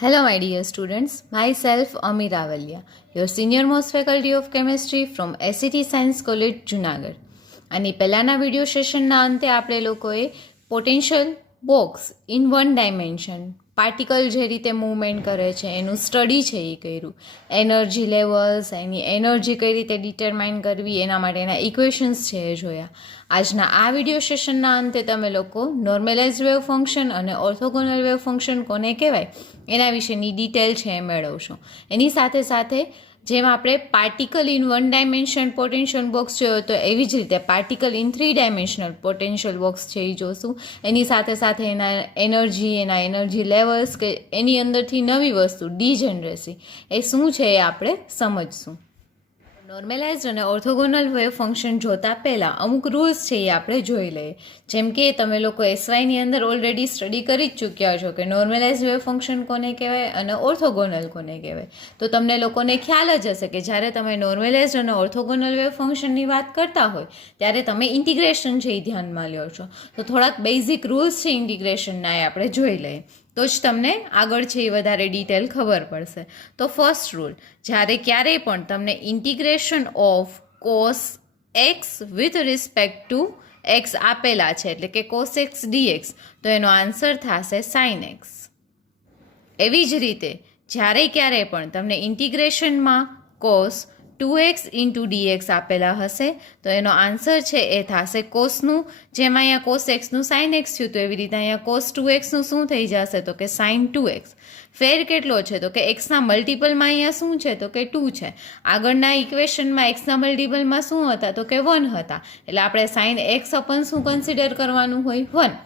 Hello, my dear students. Myself, Ami Ravalya, your senior most faculty of chemistry from SCT Science College, Junagadh. અને પહેલાના video સેશનના અંતે આપણે લોકોએ potential box in one dimension particle જે રીતે movement કરે છે એનું સ્ટડી છે એ કર્યું. એનર્જી લેવલ્સ, એની એનર્જી કઈ રીતે ડિટરમાઇન કરવી, એના માટેના ઇક્વેશન્સ છે એ જોયા. આજના આ વિડીયો સેશનના અંતે તમે લોકો નોર્મલાઇઝ વેવ ફંક્શન અને ઓર્થોગોનલ વેવ ફંક્શન કોને કહેવાય એના વિશેની ડિટેલ છે એ મેળવશો. એની સાથે સાથે જેમ આપણે particle in one dimension potential box જોયો તો એવી જ રીતે particle in 3 dimensional potential box છે એ જોશું. એની સાથે સાથે એના એનર્જી લેવલ્સ કે એની અંદરથી નવી વસ્તુ ડીજનરેસી એ શું છે એ આપણે સમજશું. નોર્મલાઇઝડ અને ઓર્થોગોનલ વેવ ફંક્શન જોતા પહેલાં અમુક રૂલ્સ છે એ આપણે જોઈ લઈએ. જેમ કે તમે લોકો એસવાયની અંદર ઓલરેડી સ્ટડી કરી જ ચૂક્યા છો કે નોર્મલાઇઝ વેવ ફંક્શન કોને કહેવાય અને ઓર્થોગોનલ કોને કહેવાય. તો તમને લોકોને ખ્યાલ જ હશે કે જ્યારે તમે નોર્મલાઇઝડ અને ઓર્થોગોનલ વેવ ફંક્શનની વાત કરતા હોય ત્યારે તમે ઇન્ટિગ્રેશન છે એ ધ્યાનમાં લ્યો છો. તો થોડાક બેઝિક રૂલ્સ છે ઇન્ટિગ્રેશનના એ આપણે જોઈ લઈએ તો જ તમને આગળ છે એ વધારે ડિટેલ ખબર પડશે. તો ફર્સ્ટ રૂલ, જ્યારે ક્યારેય પણ તમને integration of cos x with respect to x આપેલા છે એટલે કે કોસ એક્સ ડીએક્સ તો એનો આન્સર થશે સાઇન એક્સ. એવી જ રીતે જ્યારે ક્યારેય પણ તમને ઇન્ટિગ્રેશનમાં કોસ 2x ઇન્ટુ ડીએક્સ આપેલા હશે તો એનો આન્સર છે એ થશે કોસનું, જેમાં અહીંયા કોસ એક્સનું સાઇન એક્સ થયું તો એવી રીતે અહીંયા કોસ 2xનું શું થઈ જશે તો કે સાઇન 2x. ફેર કેટલો છે તો કે એક્સના મલ્ટિપલમાં અહીંયા શું છે તો કે 2 છે. આગળના ઇક્વેશનમાં એક્સના મલ્ટિપલમાં શું હતા તો કે 1 હતા, એટલે આપણે સાઇન એક્સ અપન શું કન્સિડર કરવાનું હોય 1.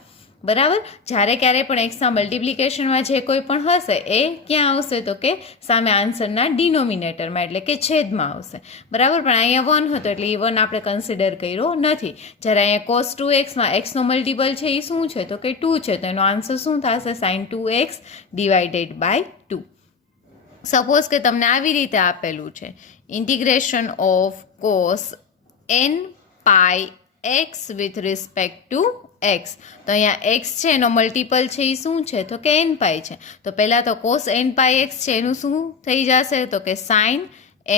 બરાબર. જ્યારે ક્યારેય પણ એક્સના મલ્ટિપ્લિકેશનમાં જે કોઈ પણ હશે એ ક્યાં આવશે તો કે સામે આન્સરના ડિનોમિનેટરમાં એટલે કે છેદમાં આવશે. બરાબર. પણ અહીંયા 1 હતો એટલે એ 1 આપણે કન્સિડર કર્યો નથી. જ્યારે અહીંયા કોસ 2xમાં એક્સનો મલ્ટિપલ છે એ શું છે તો કે 2 છે, તો એનો આન્સર શું થશે sign 2x divided by 2. Suppose કે તમને આવી રીતે આપેલું છે integration of cos n pi x with respect to x. તો અહીંયા એક્સ છે એનો મલ્ટિપલ છે એ શું છે તો કે એન પાઈ છે. તો પહેલાં તો કોસ એન પાઈ એક્સ છે એનું શું થઈ જશે તો કે સાઇન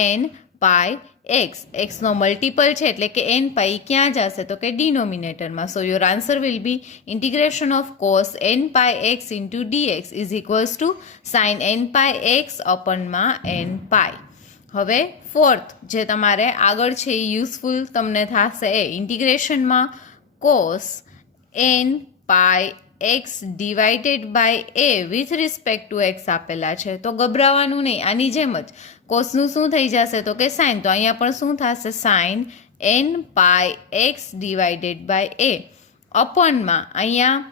એન પાઈ એક્સ. એક્સનો મલ્ટિપલ છે એટલે કે એન પાઈ ક્યાં જશે તો કે ડિનોમિનેટરમાં. So your answer will be integration of cos n pi x into dx is equals to sine n pi x અપનમાં એન પાઈ. હવે ફોર્થ જે તમારે આગળ છે એ યુઝફુલ તમને થશે એ ઇન્ટિગ્રેશનમાં cos n pi x divided by a with respect to x આપેલા છે તો ગભરાવાનું નહીં. આની જેમ જ કોસનું શું થઈ જશે તો કે સાઇન, તો અહીંયા પણ શું થશે sine n pi x divided by a અપનમાં અહીંયા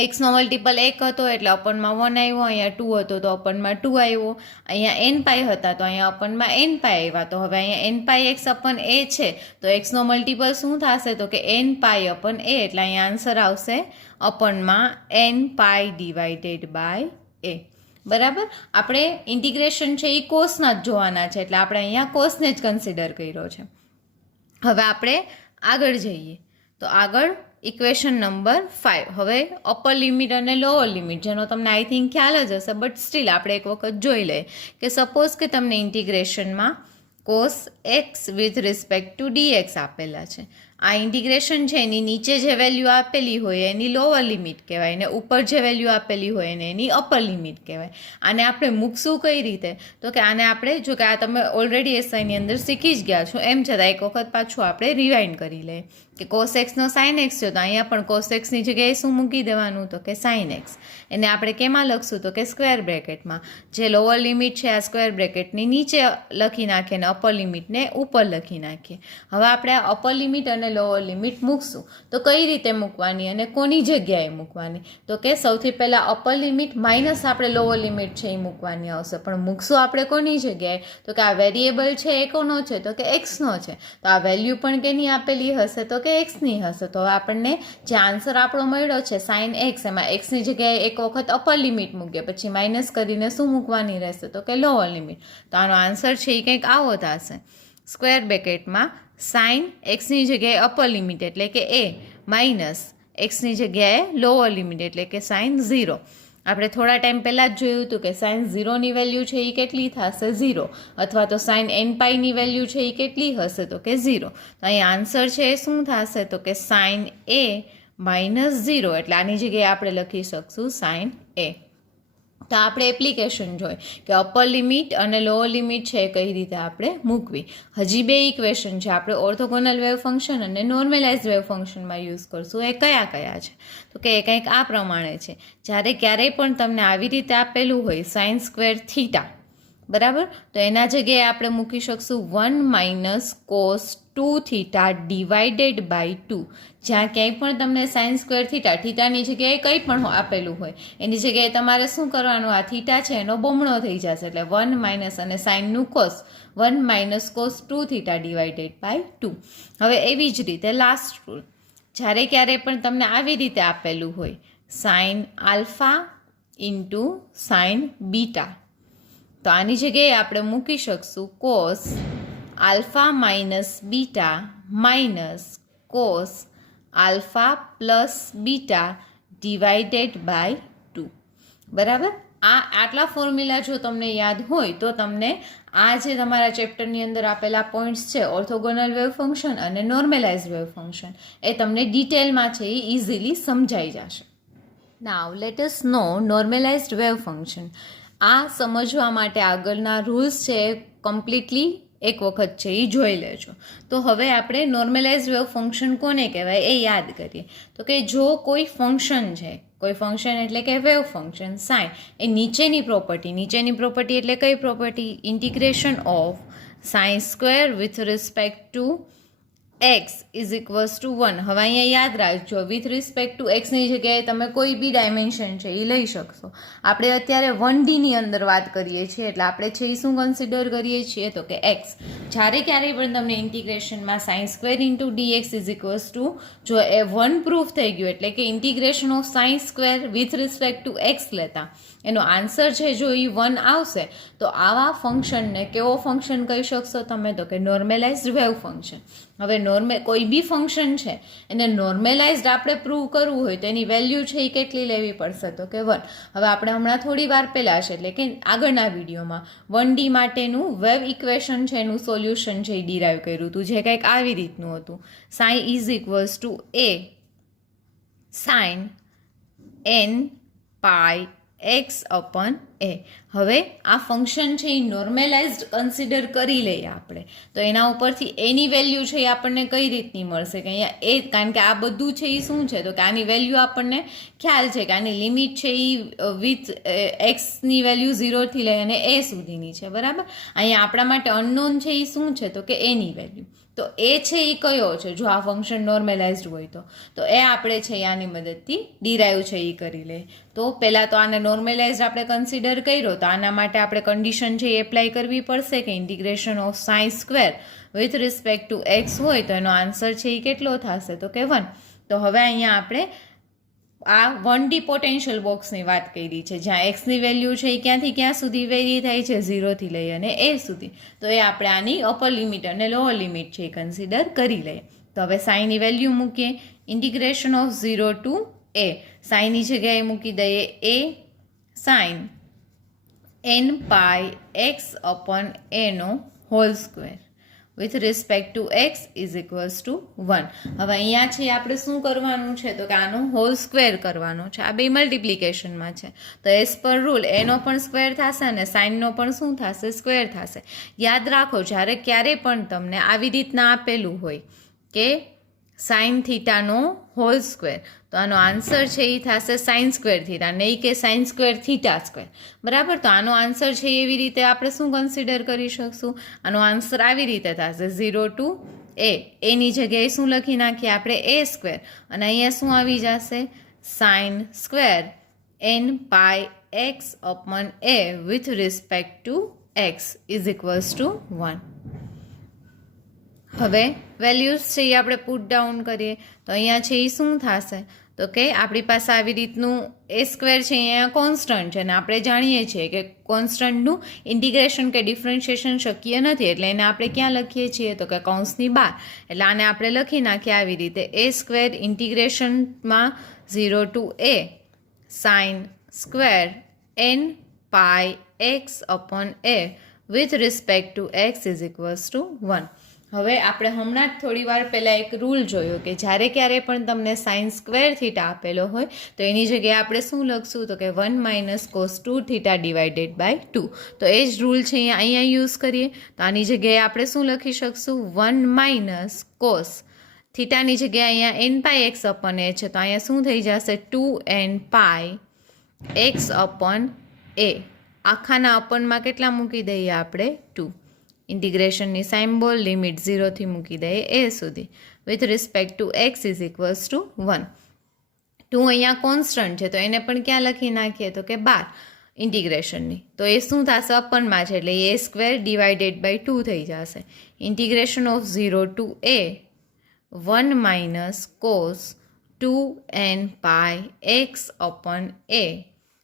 એક્સનો મલ્ટિપલ 1 હતો એટલે અપનમાં 1 આવ્યો, અહીંયા 2 હતો તો અપનમાં 2 આવ્યો, અહીંયા એન પાઈ હતા તો અહીંયા અપનમાં એન પાઈ આવ્યા. તો હવે અહીંયા એન પાઈ એક્સ અપન એ છે તો એક્સનો મલ્ટિપલ શું થશે તો કે એન પાઈ અપન એ, એટલે અહીંયા આન્સર આવશે અપનમાં એન પાઈ ડિવાઇડેડ બાય એ. બરાબર. આપણે ઇન્ટિગ્રેશન છે એ કોસના જ જોવાના છે એટલે આપણે અહીંયા કોસને જ કન્સિડર કર્યો છે. હવે આપણે આગળ જઈએ તો આગળ ઇક્વેશન નંબર 5. હવે અપર લિમિટ અને લોઅર લિમિટ જેનો તમને આઈ થિંક ખ્યાલ જ હશે બટ સ્ટીલ આપણે એક વખત જોઈ લઈએ કે સપોઝ કે તમને ઇન્ટિગ્રેશનમાં cos x with respect to dx આપેલા છે. આ ઇન્ટિગ્રેશન છે એની નીચે જે વેલ્યુ આપેલી હોય એની લોઅર લિમિટ કહેવાય ને ઉપર જે વેલ્યુ આપેલી હોય એને એની અપર લિમિટ કહેવાય. આને આપણે મૂકશું કઈ રીતે તો કે આને આપણે જો કે આ તમે ઓલરેડી એસઆઈની અંદર શીખી જ ગયા છો એમ છતાં એક વખત પાછું આપણે રિવાઇન્ડ કરી લઈએ કે કોસ એક્સનો સાઇન એક્સ છે તો અહીંયા પણ કોસ એક્સની જગ્યાએ શું મૂકી દેવાનું તો કે સાઇન એક્સ. એને આપણે કેમાં લખશું તો કે સ્ક્વેર બ્રેકેટમાં. જે લોઅર લિમિટ છે આ સ્ક્વેર બ્રેકેટની નીચે લખી નાખીએ અને અપર લિમિટને ઉપર લખી નાખીએ. હવે આપણે આ અપર લિમિટ અને લોઅર લિમિટ મૂકશું તો કઈ રીતે મૂકવાની અને કોની જગ્યાએ મૂકવાની તો કે સૌથી પહેલાં અપર લિમિટ માઇનસ આપણે લોઅર લિમિટ છે એ મૂકવાની આવશે. પણ મૂકશું આપણે કોની જગ્યાએ તો કે આ વેરિયેબલ છે એ કોનો છે તો કે એક્સનો છે, તો આ વેલ્યુ પણ કેની આપેલી હશે તો કે એક્સની હશે. તો હવે આપણને જે આન્સર આપણો મળ્યો છે સાઇન એક્સ એમાં એક્સની જગ્યાએ એક વખત અપર લિમિટ મૂકીએ પછી માઇનસ કરીને શું મૂકવાની રહેશે તો કે લોઅર લિમિટ. તો આનો આન્સર છે એ કંઈક આવો થશે સ્ક્વેર બ્રેકેટમાં સાઇન એક્સની જગ્યાએ અપર લિમિટ એટલે કે એ માઇનસ એક્સની જગ્યાએ લોઅર લિમિટ એટલે કે સાઇન 0. આપણે થોડા ટાઈમ પહેલાં જ જોયું હતું કે સાઇન 0ની વેલ્યુ છે એ કેટલી થશે 0, અથવા તો સાઇન n પાઈની વેલ્યુ છે એ કેટલી હશે તો કે 0. તો અહીં આન્સર છે એ શું થશે તો કે સાઇન a -0, એટલે આની જગ્યાએ આપણે લખી શકશું સાઇન a. તો આપણે એપ્લિકેશન જોઈ કે અપર લિમિટ અને લોઅર લિમિટ છે એ કઈ રીતે આપણે મૂકવી. હજી બે ઇક્વેશન છે, આપણે ઓર્થોગોનલ વેવ ફંક્શન અને નોર્મલાઇઝ વેવ ફંક્શનમાં યુઝ કરશું. એ કયા કયા છે તો કે એ કંઈક આ પ્રમાણે છે. જ્યારે ક્યારેય પણ તમને આવી રીતે આપેલું હોય સાઇન સ્ક્વેર થીટા, બરાબર, તો એના જગ્યાએ આપણે મૂકી શકશું 1 - cos 2 થીટા ડિવાઇડેડ બાય 2. જ્યાં ક્યાંય પણ તમને સાઇન સ્ક્વેર થીટા, થીટાની જગ્યાએ કંઈ પણ આપેલું હોય એની જગ્યાએ તમારે શું કરવાનું, આ થીટા છે એનો બમણો થઈ જશે, એટલે 1 - અને સાઇનનું cos 1 - cos 2 theta divided by 2. હવે એવી જ રીતે લાસ્ટ રૂલ, જ્યારે ક્યારે પણ તમને આવી રીતે આપેલું હોય sine alpha into sine beta, તો આની જગ્યાએ આપણે મૂકી શકશું cos alpha minus beta minus cos alpha plus beta divided by 2. બરાબર, આટલા ફોર્મ્યુલા જો તમને યાદ હોય તો તમને આ જે તમારા ચેપ્ટરની અંદર આપેલા પોઈન્ટ્સ છે ઓર્થોગોનલ વેવ ફંક્શન અને નોર્મલાઇઝ વેવ ફંક્શન, એ તમને ડિટેલમાં છે એ ઇઝીલી સમજાઈ જશે. નાવ લેટ અસ નો નોર્મલાઇઝ્ડ વેવ ફંક્શન. આ સમજવા માટે આગળના રૂલ્સ છે કમ્પ્લીટલી એક વખત છે એ જોઈ લેજો. તો હવે આપણે નોર્મલાઇઝ વેવ ફંક્શન કોને કહેવાય એ યાદ કરીએ. તો કે જો કોઈ ફંક્શન છે, કોઈ ફંક્શન એટલે કે વેવ ફંક્શન સાઇન, એ નીચેની પ્રોપર્ટી એટલે કઈ property, integration of sine square with respect to x is equals to 1. હવે અહીંયા યાદ રાખજો, વિથ રિસ્પેક્ટ ટુ એક્સની જગ્યાએ તમે કોઈ બી ડાયમેન્શન છે એ લઈ શકશો. આપણે અત્યારે 1Dની અંદર વાત કરીએ છીએ, એટલે આપણે છે એ શું કન્સિડર કરીએ છીએ તો કે x. જ્યારે ક્યારેય પણ તમને ઇન્ટિગ્રેશનમાં sine square into dx is equals to, જો એ 1 પ્રૂફ થઈ ગયું એટલે કે integration of sine square with respect to x લેતા એનો આન્સર છે જો એ 1 આવશે, તો આવા ફંક્શનને કેવો ફંક્શન કહી શકશો તમે તો કે નોર્મલાઇઝ્ડ વેવ ફંક્શન. હવે કોઈ બી ફંક્શન છે એને નોર્મલાઇઝ્ડ આપણે પ્રૂવ કરવું હોય તો એની વેલ્યુ છે એ કેટલી લેવી પડશે તો કે 1. હવે આપણે હમણાં થોડી વાર પહેલાં છે એટલે કે આગળના વિડીયોમાં 1D માટેનું વેવ ઇક્વેશન છે એનું સોલ્યુશન છે એ ડિરાઈવ કર્યું હતું, જે કંઈક આવી રીતનું હતું, sine is equals to a sine n pi x upon a. હવે આ ફંક્શન છે એ નોર્મલાઇઝ્ડ કન્સિડર કરી લઈએ આપણે, તો એના ઉપરથી એની વેલ્યુ છે એ આપણને કઈ રીતની મળશે કે અહીંયા એ, કારણ કે આ બધું છે એ શું છે તો કે આની વેલ્યુ આપણને ખ્યાલ છે કે આની લિમિટ છે એ વિથ એક્સની વેલ્યુ 0થી લઈ અને a સુધીની છે, બરાબર. અહીંયા આપણા માટે અનનોન છે એ શું છે તો કે એની વેલ્યુ, તો એ છે એ કયો છે જો આ ફંક્શન નોર્મલાઇઝ્ડ હોય તો એ આપણે છે આની મદદથી ડિરાઈવ છે એ કરી લે. તો પહેલાં તો આને નોર્મલાઇઝ્ડ આપણે કન્સિડર કર્યો, તો આના માટે આપણે કન્ડિશન છે એ એપ્લાય કરવી પડશે કે integration of sine square with respect to x હોય તો એનો આન્સર છે એ કેટલો થશે તો કે 1. તો હવે અહીંયા આપણે આ 1D પોટેન્શિયલ બોક્સની વાત કરી છે, જ્યાં એક્સની વેલ્યુ છે એ ક્યાંથી ક્યાં સુધી વેરી થાય છે 0થી લઈ અને a સુધી, તો એ આપણે આની અપર લિમિટ અને લોઅર લિમિટ છે એ કન્સિડર કરી લઈએ. તો હવે સાઈનની વેલ્યુ મૂકીએ, ઇન્ટિગ્રેશન ઓફ 0 ટુ a, સાઈનની જગ્યાએ મૂકી દઈએ a sine n pi x upon a નો whole square with respect to x is equals to 1. હવે અહીંયા છે આપણે શું કરવાનું છે તો કે આનો હોલ સ્ક્વેર કરવાનો છે. આ બે મલ્ટિપ્લિકેશનમાં છે, તો એઝ પર રૂલ એનો પણ સ્ક્વેર થશે અને સાઇનનો પણ શું થશે સ્ક્વેર થશે. યાદ રાખો, જ્યારે ક્યારે પણ તમને આવી રીતના આપેલું હોય કે સાઇન થીટાનો હોલ સ્ક્વેર, તો આનો આન્સર છે એ થશે સાઇન સ્ક્વેર થીટા, નહીં કે સાઇન સ્ક્વેર થીટા સ્ક્વેર, બરાબર. તો આનો આન્સર છે એવી રીતે આપણે શું કન્સિડર કરી શકશું, આનો આન્સર આવી રીતે થશે 0 ટુ a, એની જગ્યાએ શું લખી નાખીએ આપણે a સ્ક્વેર, અને અહીંયા શું આવી જશે sign square n pi x upon a with respect to x is equals to 1. હવે વેલ્યુઝ છે એ આપણે પુટ ડાઉન કરીએ તો અહીંયા છે એ શું થશે તો કે આપણી પાસે આવી રીતનું a સ્ક્વેર છે, અહીંયા કોન્સ્ટન્ટ છે અને આપણે જાણીએ છીએ કે કોન્સ્ટન્ટનું ઇન્ટિગ્રેશન કે ડિફરન્શિએશન શક્ય નથી, એટલે એને આપણે ક્યાં લખીએ છીએ તો કે કૌંસની બહાર. એટલે આને આપણે લખી નાખીએ આવી રીતે a સ્ક્વેર ઇન્ટિગ્રેશનમાં 0 to a sine square n pi x upon a with respect to x is equals to 1. હવે આપણે હમણાં જ થોડી વાર પહેલાં એક રૂલ જોયો કે જ્યારે ક્યારે પણ તમને સાઇન સ્ક્વેર થીટા આપેલો હોય તો એની જગ્યાએ આપણે શું લખશું તો કે 1 minus cos 2 theta divided by 2. તો એ જ રૂલ છે અહીંયા યુઝ કરીએ તો આની જગ્યાએ આપણે શું લખી શકશું 1 માઇનસ કોસ થીટાની જગ્યાએ અહીંયા n પાઈ એક્સ અપન એ છે તો અહીંયા શું થઈ જશે 2n pi x upon a. આખાના અપનમાં કેટલા મૂકી દઈએ આપણે 2. ઇન્ટિગ્રેશનની સાઇમ્બોલ લિમિટ 0થી મૂકી દઈએ એ સુધી with respect to x is equals to 1. 2 અહીંયા કોન્સ્ટન્ટ છે તો એને પણ ક્યાં લખી નાખીએ તો કે 12 ઇન્ટિગ્રેશનની તો એ શું થશે અપનમાં છે એટલે એ સ્ક્વેર ડિવાઇડેડ બાય 2 થઈ જશે. Integration of 0 to a 1 minus cos 2n pi x upon a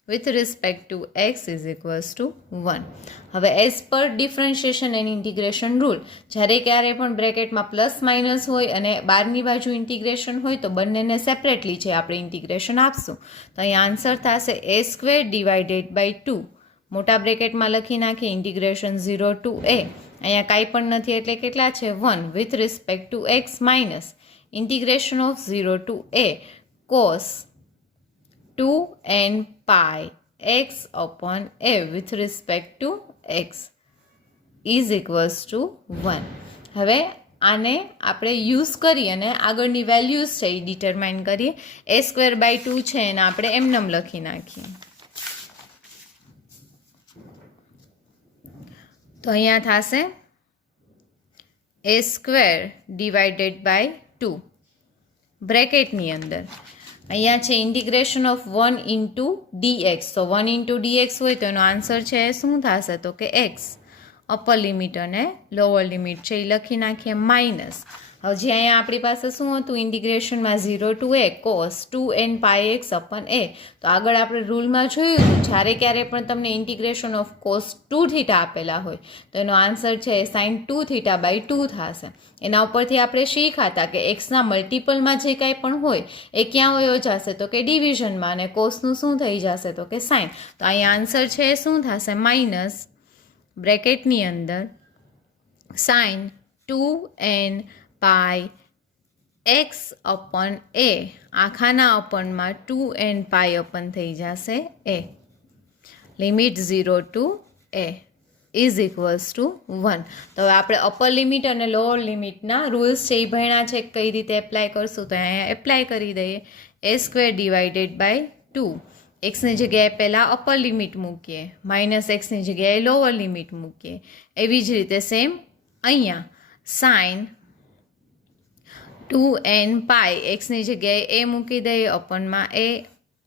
with respect to x is equals to 1. હવે as per differentiation and integration rule જ્યારે ક્યારે પણ બ્રેકેટમાં પ્લસ માઇનસ હોય અને બારની બાજુ ઇન્ટિગ્રેશન હોય તો બંનેને સેપરેટલી છે આપણે ઇન્ટિગ્રેશન આપશું તો અહીંયા આન્સર થશે એ સ્ક્વેર ડિવાઇડેડ બાય 2 મોટા બ્રેકેટમાં લખી નાખીએ ઇન્ટિગ્રેશન 0 ટુ એ અહીંયા કાંઈ પણ નથી એટલે કેટલા છે 1 with respect to x minus integration of 0 to a cos 2n pi x upon a with respect to x is equals to 1. હવે આને આપણે યુઝ કરી અને આગળની વેલ્યુઝ છે એ ડિટરમાઇન કરીએ. a સ્ક્વેર બાય 2 છે એને આપણે એમનેમ લખી નાખીએ તો અહીંયા થશે a સ્ક્વેર ડિવાઇડેડ બાય 2 બ્રેકેટની અંદર અહીંયા છે ઇન્ટિગ્રેશન ઓફ 1 ઇન્ટુ dx તો 1 ઇન્ટુ dx હોય તો એનો આન્સર છે શું થશે તો કે x અપર લિમિટ અને લોઅર લિમિટ છે એ લખી નાખીએ માઇનસ. હવે જે અહીંયા આપણી પાસે શું હતું ઇન્ટિગ્રેશનમાં 0 to a cos 2n pi x upon એ તો આગળ આપણે રૂલમાં જોયું હતું જ્યારે ક્યારે પણ તમને ઇન્ટિગ્રેશન ઓફ કોસ 2 થીટા આપેલા હોય તો એનો આન્સર છે સાઇન 2 થીટા બાય 2 થશે. એના ઉપરથી આપણે શીખાતા કે એક્સના મલ્ટિપલમાં જે કાંઈ પણ હોય એ ક્યાં વયો જશે તો કે ડિવિઝનમાં અને કોસનું શું થઈ જશે તો કે સાઇન. તો અહીંયા આન્સર છે શું થશે માઇનસ બ્રેકેટની અંદર sign 2n pi x upon a આખાના અપનમાં 2n પાઈ અપન થઈ જશે એ limit 0 to a is equals to 1. તો હવે આપણે અપર લિમિટ અને લોઅર લિમિટના રૂલ્સ છે એ ભણ્યા છે કઈ રીતે એપ્લાય કરશું તો અહીંયા એપ્લાય કરી દઈએ એ સ્ક્વેર ડિવાઇડેડ બાય 2 એક્સની જગ્યાએ પહેલાં અપર લિમિટ મૂકીએ માઇનસ એક્સની જગ્યાએ લોઅર લિમિટ મૂકીએ એવી જ રીતે સેમ અહીંયા સાઇન 2n પાઈ એક્સની જગ્યાએ એ મૂકી દઈએ અપનમાં એ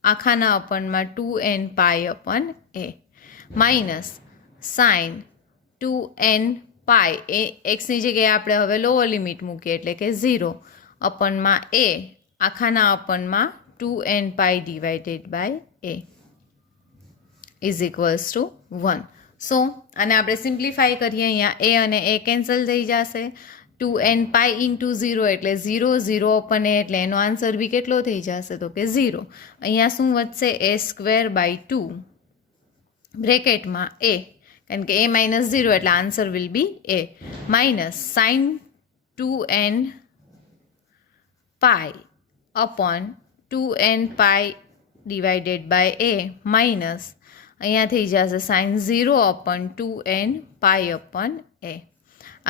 આખાના અપનમાં 2n pi upon a minus sine 2n પાઈ એ એક્સની જગ્યાએ આપણે હવે લોઅર લિમિટ મૂકીએ એટલે કે 0 અપનમાં એ આખાના અપનમાં 2n pi divided by a is equals to 1. So આને આપણે સિમ્પ્લિફાઈ કરીએ અહીંયા એ અને એ કેન્સલ થઈ જશે 2n પાઈ ઇન્ટુ 0 એટલે 0 0 અપન એ એટલે એનો આન્સર બી કેટલો થઈ જશે તો કે 0. અહીંયા શું વધશે એ સ્ક્વેર બાય 2 બ્રેકેટમાં એ કારણ કે એ માઇનસ 0 એટલે answer will be a minus sine 2n pi upon 2n pi divided by a minus અહીંયા થઈ જશે સાઇન 0 અપન 2n પાઈ અપન એ.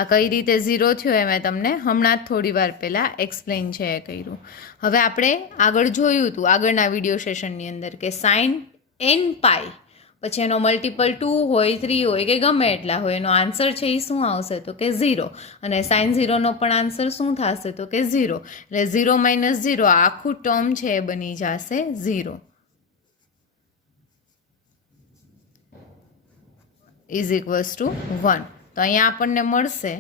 આ કઈ રીતે 0 થયો એ મેં તમને હમણાં જ થોડી વાર પહેલાં એક્સપ્લેન છે એ કર્યું. હવે આપણે આગળ જોયું હતું આગળના વિડીયો સેશનની અંદર કે સાઇન n પાઈ પછી એનો મલ્ટિપલ 2 હોય 3 હોય કે ગમે એટલા હોય એનો આન્સર છે એ શું આવશે તો કે 0 અને સાઇન 0નો પણ આન્સર શું થશે તો કે 0 એટલે 0 માઇનસ 0 આ આખું ટર્મ છે એ બની જશે 0 ઇઝ ઇક્વલ્સ ટુ 1. તો અહીંયા આપણને મળશે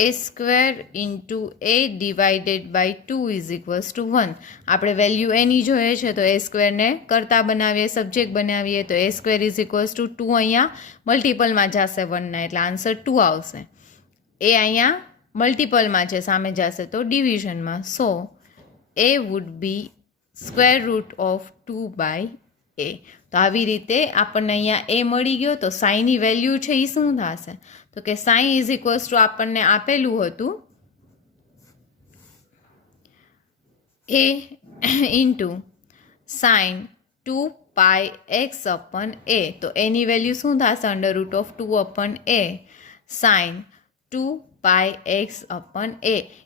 a square into a divided by 2 is equals to 1. આપણે વેલ્યુ એની જોઈએ છે તો એ સ્ક્વેરને કરતા બનાવીએ સબ્જેક્ટ બનાવીએ તો એ સ્ક્વેર ઇઝ ઇક્વલ્સ ટુ 2 અહીંયા મલ્ટિપલમાં જશે 1ના એટલે આન્સર 2 આવશે. એ અહીંયા મલ્ટિપલમાં છે સામે જશે તો ડિવિઝનમાં so a would be square root of 2/a. તો આવી રીતે આપણને અહીંયા એ મળી ગયો. તો સાઈની વેલ્યુ છે એ શું થશે? તો કે સાઈ ઇઝ ઇક્વલ્સ ટુ આપણને આપેલું હતું a ઇન્ટુ સાઇન 2πx/a. તો એની વેલ્યુ શું થશે? √2/a sign 2πx/a.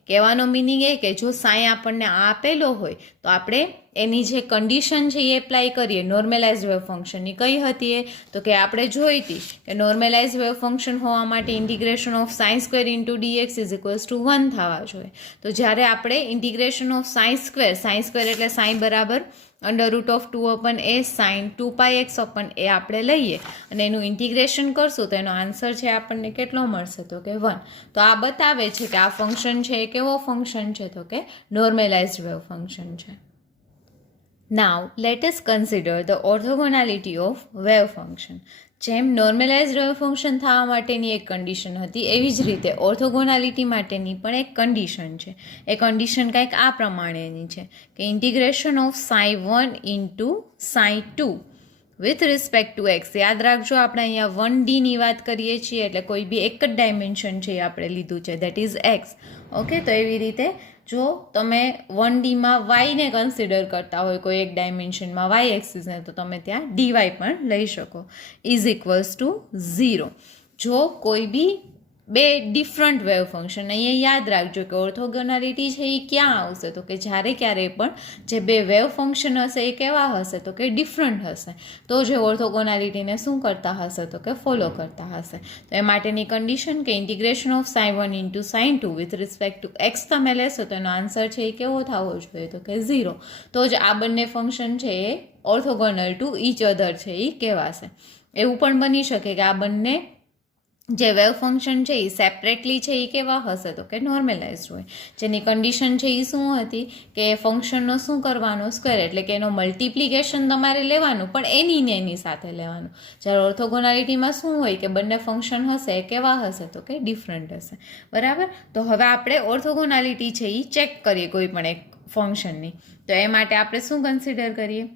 કહેવાનો મિનિંગ એ કે જો સાઈ આપણને આપેલો હોય તો આપણે એની જે કન્ડિશન છે એ એપ્લાય કરીએ. નોર્મલાઇઝ વેવ ફંક્શનની કઈ હતી એ? તો કે આપણે જોઈ હતી કે નોર્મલાઇઝ વેવ ફંક્શન હોવા માટે integration of sine square into dx is equals to 1 થવા જોઈએ. તો જ્યારે આપણે ઇન્ટિગ્રેશન ઓફ સાઇન સ્ક્વેર એટલે સાઇન બરાબર √2/a સાઇન 2πx/a આપણે લઈએ અને એનું ઇન્ટિગ્રેશન કરશું તો એનો આન્સર છે આપણને કેટલો મળશે? તો કે 1. તો આ બતાવે છે કે આ ફંક્શન છે એ કેવો ફંક્શન છે? તો કે નોર્મલાઇઝ્ડ વેવ ફંક્શન છે. Now let us consider the orthogonality of wave function. જેમ નોર્મલાઇઝ્ડ વેવ ફંક્શન થવા માટેની એક કન્ડિશન હતી એવી જ રીતે ઓર્થોગોનાલિટી માટેની પણ એક કન્ડિશન છે. એ કન્ડિશન કંઈક આ પ્રમાણેની છે કે integration of sin1 into sin2 with respect to x. યાદ રાખજો આપણે અહીંયા 1Dની વાત કરીએ છીએ એટલે કોઈ બી એક જ ડાયમેન્શન છે એ આપણે લીધું છે, દેટ ઇઝ એક્સ. ઓકે, તો એવી રીતે જો તમે 1Dમાં વાયને કન્સિડર કરતા હોય કોઈ એક ડાયમેન્શનમાં વાય એક્સિસને, તો તમે ત્યાં ડીવાય પણ લઈ શકો ઇઝ ઇક્વલ્સ ટુ 0. જો કોઈ બી બે ડિફરન્ટ વેવ ફંક્શન, અહીંયા યાદ રાખજો કે ઓર્થોગોનાલિટી છે એ ક્યાં આવશે? તો કે જ્યારે ક્યારેય પણ જે બે વેવ ફંક્શન હશે એ કેવા હશે? તો કે ડિફરન્ટ હશે. તો જે ઓર્થોગોનાલિટીને શું કરતા હશે? તો કે ફોલો કરતા હશે. તો એ માટેની કન્ડિશન કે integration of sin1 into sin2 with respect to x તમે લેશો તો એનો આન્સર છે એ કેવો થવો જોઈએ? તો કે 0. તો જ આ બંને ફંક્શન છે એ ઓર્થોગોનલ ટુ ઈચ અધર છે એ કહેવાશે. એવું પણ બની શકે કે આ બંને જે વેવ ફંક્શન છે એ સેપરેટલી છે એ કેવા હશે? તો કે નોર્મલાઇઝ્ડ હોય. જેની કન્ડિશન છે એ શું હતી કે ફંક્શનનો શું કરવાનો? સ્ક્વેર. એટલે કે એનો મલ્ટિપ્લિકેશન તમારે લેવાનું પણ એની સાથે લેવાનું. જ્યારે ઓર્થોગોનાલિટીમાં શું હોય કે બંને ફંક્શન હશે એ કેવા હશે? તો કે ડિફરન્ટ હશે. બરાબર. તો હવે આપણે ઓર્થોગોનાલિટી છે એ ચેક કરીએ કોઈ પણ એક ફંક્શનની. તો એ માટે આપણે શું કન્સિડર કરીએ?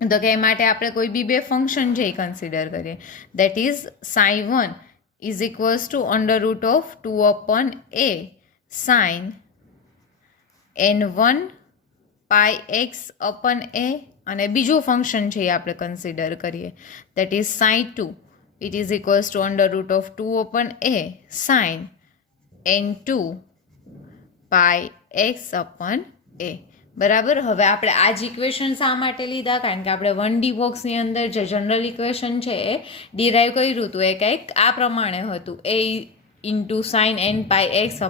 તો કે એ માટે આપણે કોઈ બી બે ફંક્શન છે એ કન્સિડર કરીએ. That is sin1 is equals to √2/a sine n1 πx/a. અને બીજું ફંક્શન છે એ આપણે કન્સિડર કરીએ. That is sin2 it is equals to √2/a sine n2 πx/a. બરાબર. હવે આપણે આ જ ઇક્વેશન શા માટે લીધા? કારણ કે આપણે 1D બોક્સની અંદર જે જનરલ ઇક્વેશન છે એ ડિરાઈવ કર્યું હતું એ કંઈક આ પ્રમાણે હતું, a into sign n πx/a.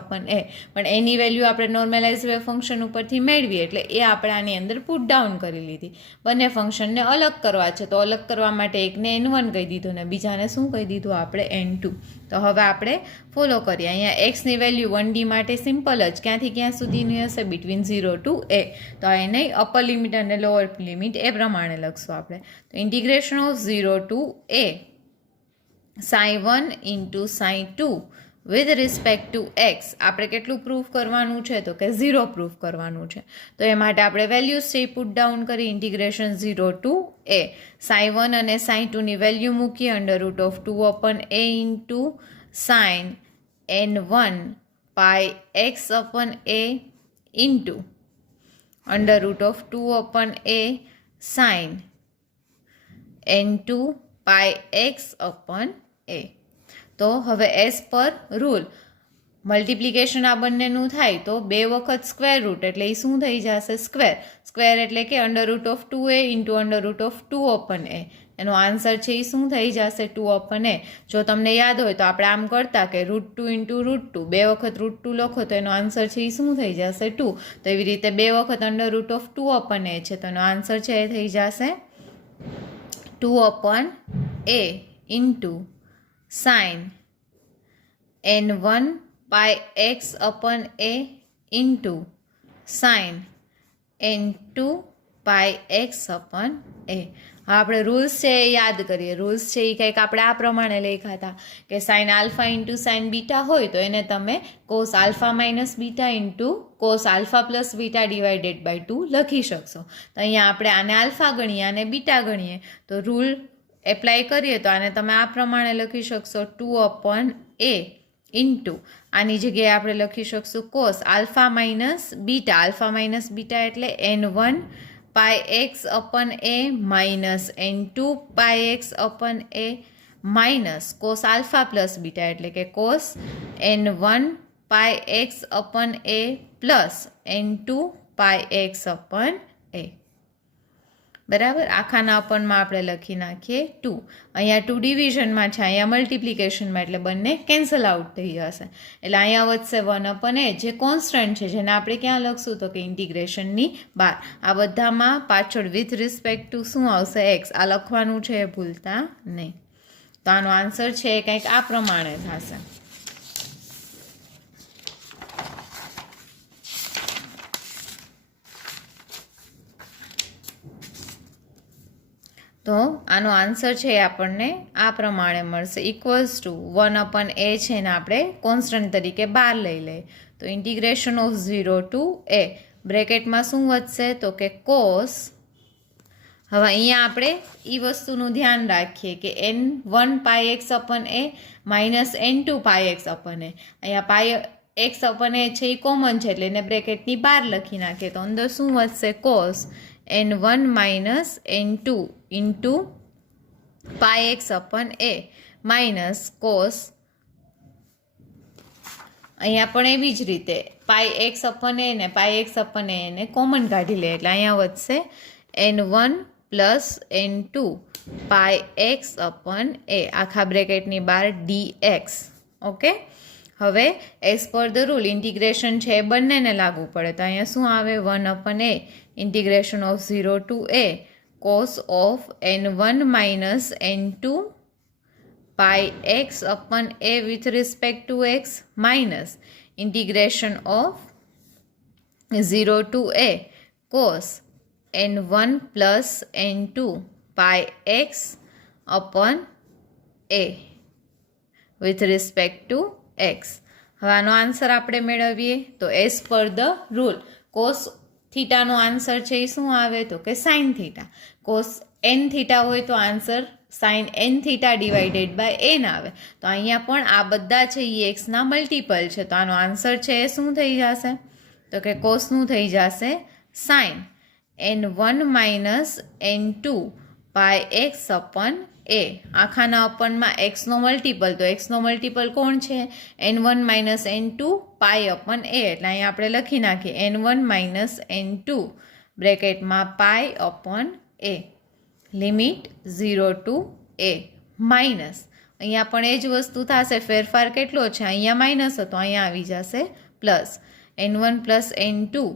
પણ એની વેલ્યુ આપણે નોર્મલાઇઝ વેવ ફંક્શન ઉપરથી મેળવીએ એટલે એ આપણે આની અંદર પુટ ડાઉન કરી લીધી. બંને ફંક્શનને અલગ કરવા છે તો અલગ કરવા માટે એકને n1 કહી દીધું ને બીજાને શું કહી દીધું? આપણે n2. તો હવે આપણે ફોલો કરીએ. અહીંયા એક્સની વેલ્યુ 1D માટે સિમ્પલ જ ક્યાંથી ક્યાં સુધીની હશે? Between 0 to a. તો એને અપર લિમિટ અને લોઅર લિમિટ એ પ્રમાણે લખશું આપણે. તો integration of 0 to a sin1 into sin2 with respect to x. આપણે કેટલું પ્રૂફ કરવાનું છે? તો કે 0 પ્રૂફ કરવાનું છે. તો એ માટે આપણે વેલ્યુઝ છે પુટ ડાઉન કરી ઇન્ટિગ્રેશન 0 to a sin1 અને sin2ની વેલ્યુ મૂકીએ √2/a into sign n1 πx/a into √2/a sine n2 πx/a. તો હવે એઝ પર રૂલ મલ્ટિપ્લિકેશન આ બંનેનું થાય તો 2 વખત સ્ક્વેર રૂટ એટલે એ શું થઈ જશે? સ્ક્વેર. સ્ક્વેર એટલે કે √2a ઇન્ટુ √2/a. એનો આન્સર છે એ શું થઈ જશે? 2/a. જો તમને યાદ હોય તો આપણે આમ કરતા કે √2 ઇન્ટુ √2, 2 વખત √2 લખો તો એનો આન્સર છે એ શું થઈ જશે? 2. તો એવી રીતે 2 વખત √2/a છે તો એનો આન્સર છે એ થઈ જશે 2/a into sign n1 πx/a into sign n2 πx/a. એ. હા, આપણે રૂલ્સ છે એ યાદ કરીએ. રૂલ્સ છે એ કંઈક આપણે આ પ્રમાણે લખ્યા હતા કે sine alpha into sine beta હોય તો એને તમે cos alpha minus beta into cos alpha plus beta divided by 2 લખી શકશો. તો અહીંયા આપણે આને આલ્ફા ગણીએ અને બીટા ગણીએ તો રૂલ એપ્લાય કરીએ તો આને તમે આ પ્રમાણે લખી શકશો 2/a ઇન્ટુ આની જગ્યાએ આપણે લખી શકશું કોસ આલ્ફા માઇનસ બીટા એટલે n1 pi x upon a minus n2 pi x upon a minus cos alpha plus beta એટલે કે કોસ n1 pi x upon a plus n2 pi x upon a. બરાબર, આખાના અપનમાં આપણે લખી નાખીએ 2. અહીંયા 2 ડિવિઝનમાં છે, અહીંયા મલ્ટિપ્લિકેશનમાં, એટલે બંને કેન્સલ આઉટ થઈ જશે. એટલે અહીંયા વધશે 1/a જે કોન્સ્ટન્ટ છે, જેને આપણે ક્યાં લખશું તો કે ઇન્ટિગ્રેશનની બહાર. આ બધામાં પાછળ વિથ રિસ્પેક્ટ ટુ શું આવશે એક્સ, આ લખવાનું છે એ ભૂલતા નહીં. તો આનો આન્સર છે એ કંઈક આ પ્રમાણે થશે. તો આનો આન્સર છે એ આપણને આ પ્રમાણે મળશે ઇક્વલ્સ ટુ 1/a છે ને આપણે કોન્સ્ટન્ટ તરીકે બહાર લઈ લઈએ તો ઇન્ટિગ્રેશન ઓફ 0 ટુ a બ્રેકેટમાં શું વધશે તો કે કોસ. હવે અહીંયા આપણે એ વસ્તુનું ધ્યાન રાખીએ કે n1 pi x upon a minus n2 pi x upon એ. અહીંયા પાઈ એક્સ અપન એ છે એ કોમન છે એટલે એને બ્રેકેટની બહાર લખી નાખીએ તો અંદર શું વધશે cos n1 minus n2 into pi x upon a minus cos. અહીંયા પણ એવી જ રીતે પાઈ એક્સ અપન એ ને પાઈ એક્સ અપન એને કોમન કાઢી લે એટલે અહીંયા વધશે n1 plus n2 pi x upon એ આખા બ્રેકેટની બહાર dx. ઓકે, હવે as per the rule integration છે એ બંનેને લાગુ પડે તો અહીંયા શું આવે 1/a integration of 0 to a cos of n1 minus n2 pi x upon a with respect to x minus integration of 0 to a cos n1 plus n2 pi x upon a with respect to x. હવે આનો answer આપણે મેળવીએ તો as per the rule cos થીટાનો answer છે એ શું આવે તો કે sine theta. Cos n theta હોય તો answer sine n theta divided by N આવે. તો અહીંયા પણ આ બધા છે એ એક્સના મલ્ટિપલ છે તો આનો આન્સર છે એ શું થઈ જશે તો કે કોસનું થઈ જશે sign n1 minus n2 pi x upon a. આખાના અપનમાં એક્સનો મલ્ટિપલ તો એક્સનો મલ્ટિપલ કોણ છે n1 minus n2 pi upon એ એટલે અહીંયા આપણે લખી નાખીએ n1 માઇનસ n2 બ્રેકેટમાં pi upon a limit 0 to a minus અહીંયા પણ એ જ વસ્તુ થશે, ફેરફાર કેટલો છે અહીંયા માઇનસ હતો અહીંયા આવી જશે plus n1 plus n2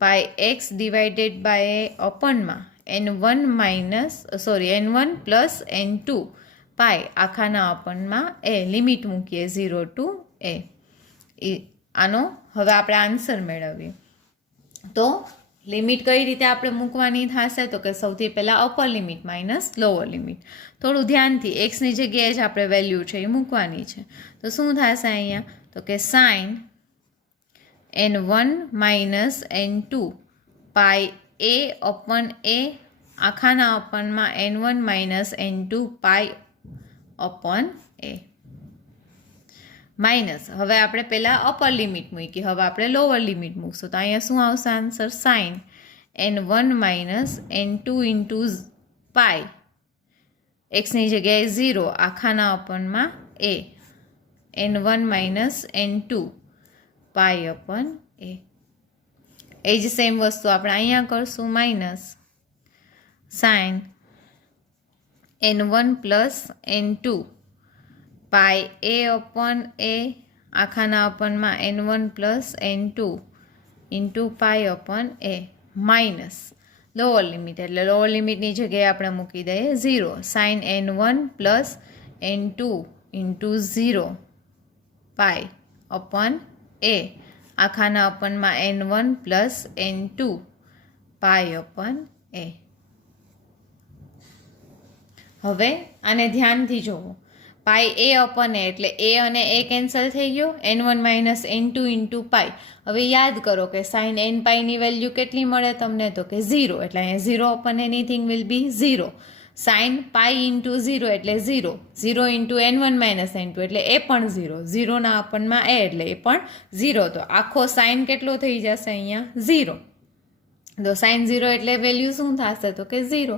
pi x divided by a અપનમાં n1 પ્લસ n2 પાઈ આખાના અપનમાં એ લિમિટ મૂકીએ 0 ટુ a. આનો હવે આપણે આન્સર મેળવીએ તો લિમિટ કઈ રીતે આપણે મૂકવાની થશે તો કે સૌથી પહેલાં upper limit minus lower limit. થોડું ધ્યાનથી એક્સની જગ્યાએ જ આપણે વેલ્યુ છે એ મૂકવાની છે તો શું થશે અહીંયા તો કે sign n1 minus n2 pi a upon a આખાના અપનમાં n1 minus n2 pi upon a minus. હવે આપણે પહેલાં અપર લિમિટ મૂકી, હવે આપણે લોઅર લિમિટ મૂકશું તો અહીંયા શું આવશે answer sine n1 minus n2 into pi એક્સની જગ્યાએ 0 આખાના અપનમાં એ n1 minus n2 pi upon એ. એ જ સેમ વસ્તુ આપણે અહીંયા કરશું minus sine n1 plus n2 pi a upon a આખાના અપનમાં n1 plus n2 into pi upon a minus lower limit એટલે લોઅર લિમિટની જગ્યાએ આપણે મૂકી દઈએ 0 sine n1 plus n2 into 0 pi upon a આખાના અપનમાં n1 plus n2 pi upon a. હવે આને ધ્યાનથી જોવો, પાઈ એ અપન એ એટલે એ અને એ કેન્સલ થઈ ગયો, n1 માઇનસ n2 ઇન્ટુ પાઈ. હવે યાદ કરો કે સાઇન n પાઈની વેલ્યુ કેટલી મળે તમને, તો કે 0, એટલે અહીંયા 0 upon anything will be 0. Sine pi into 0 એટલે 0, 0 ઇન્ટુ n1 માઇનસ n2 એટલે એ પણ 0, 0ના અપનમાં એ એટલે એ પણ 0. તો આખો સાઇન કેટલો થઈ જશે અહીંયા 0. તો સાઇન 0 એટલે વેલ્યુ શું થશે, તો કે 0,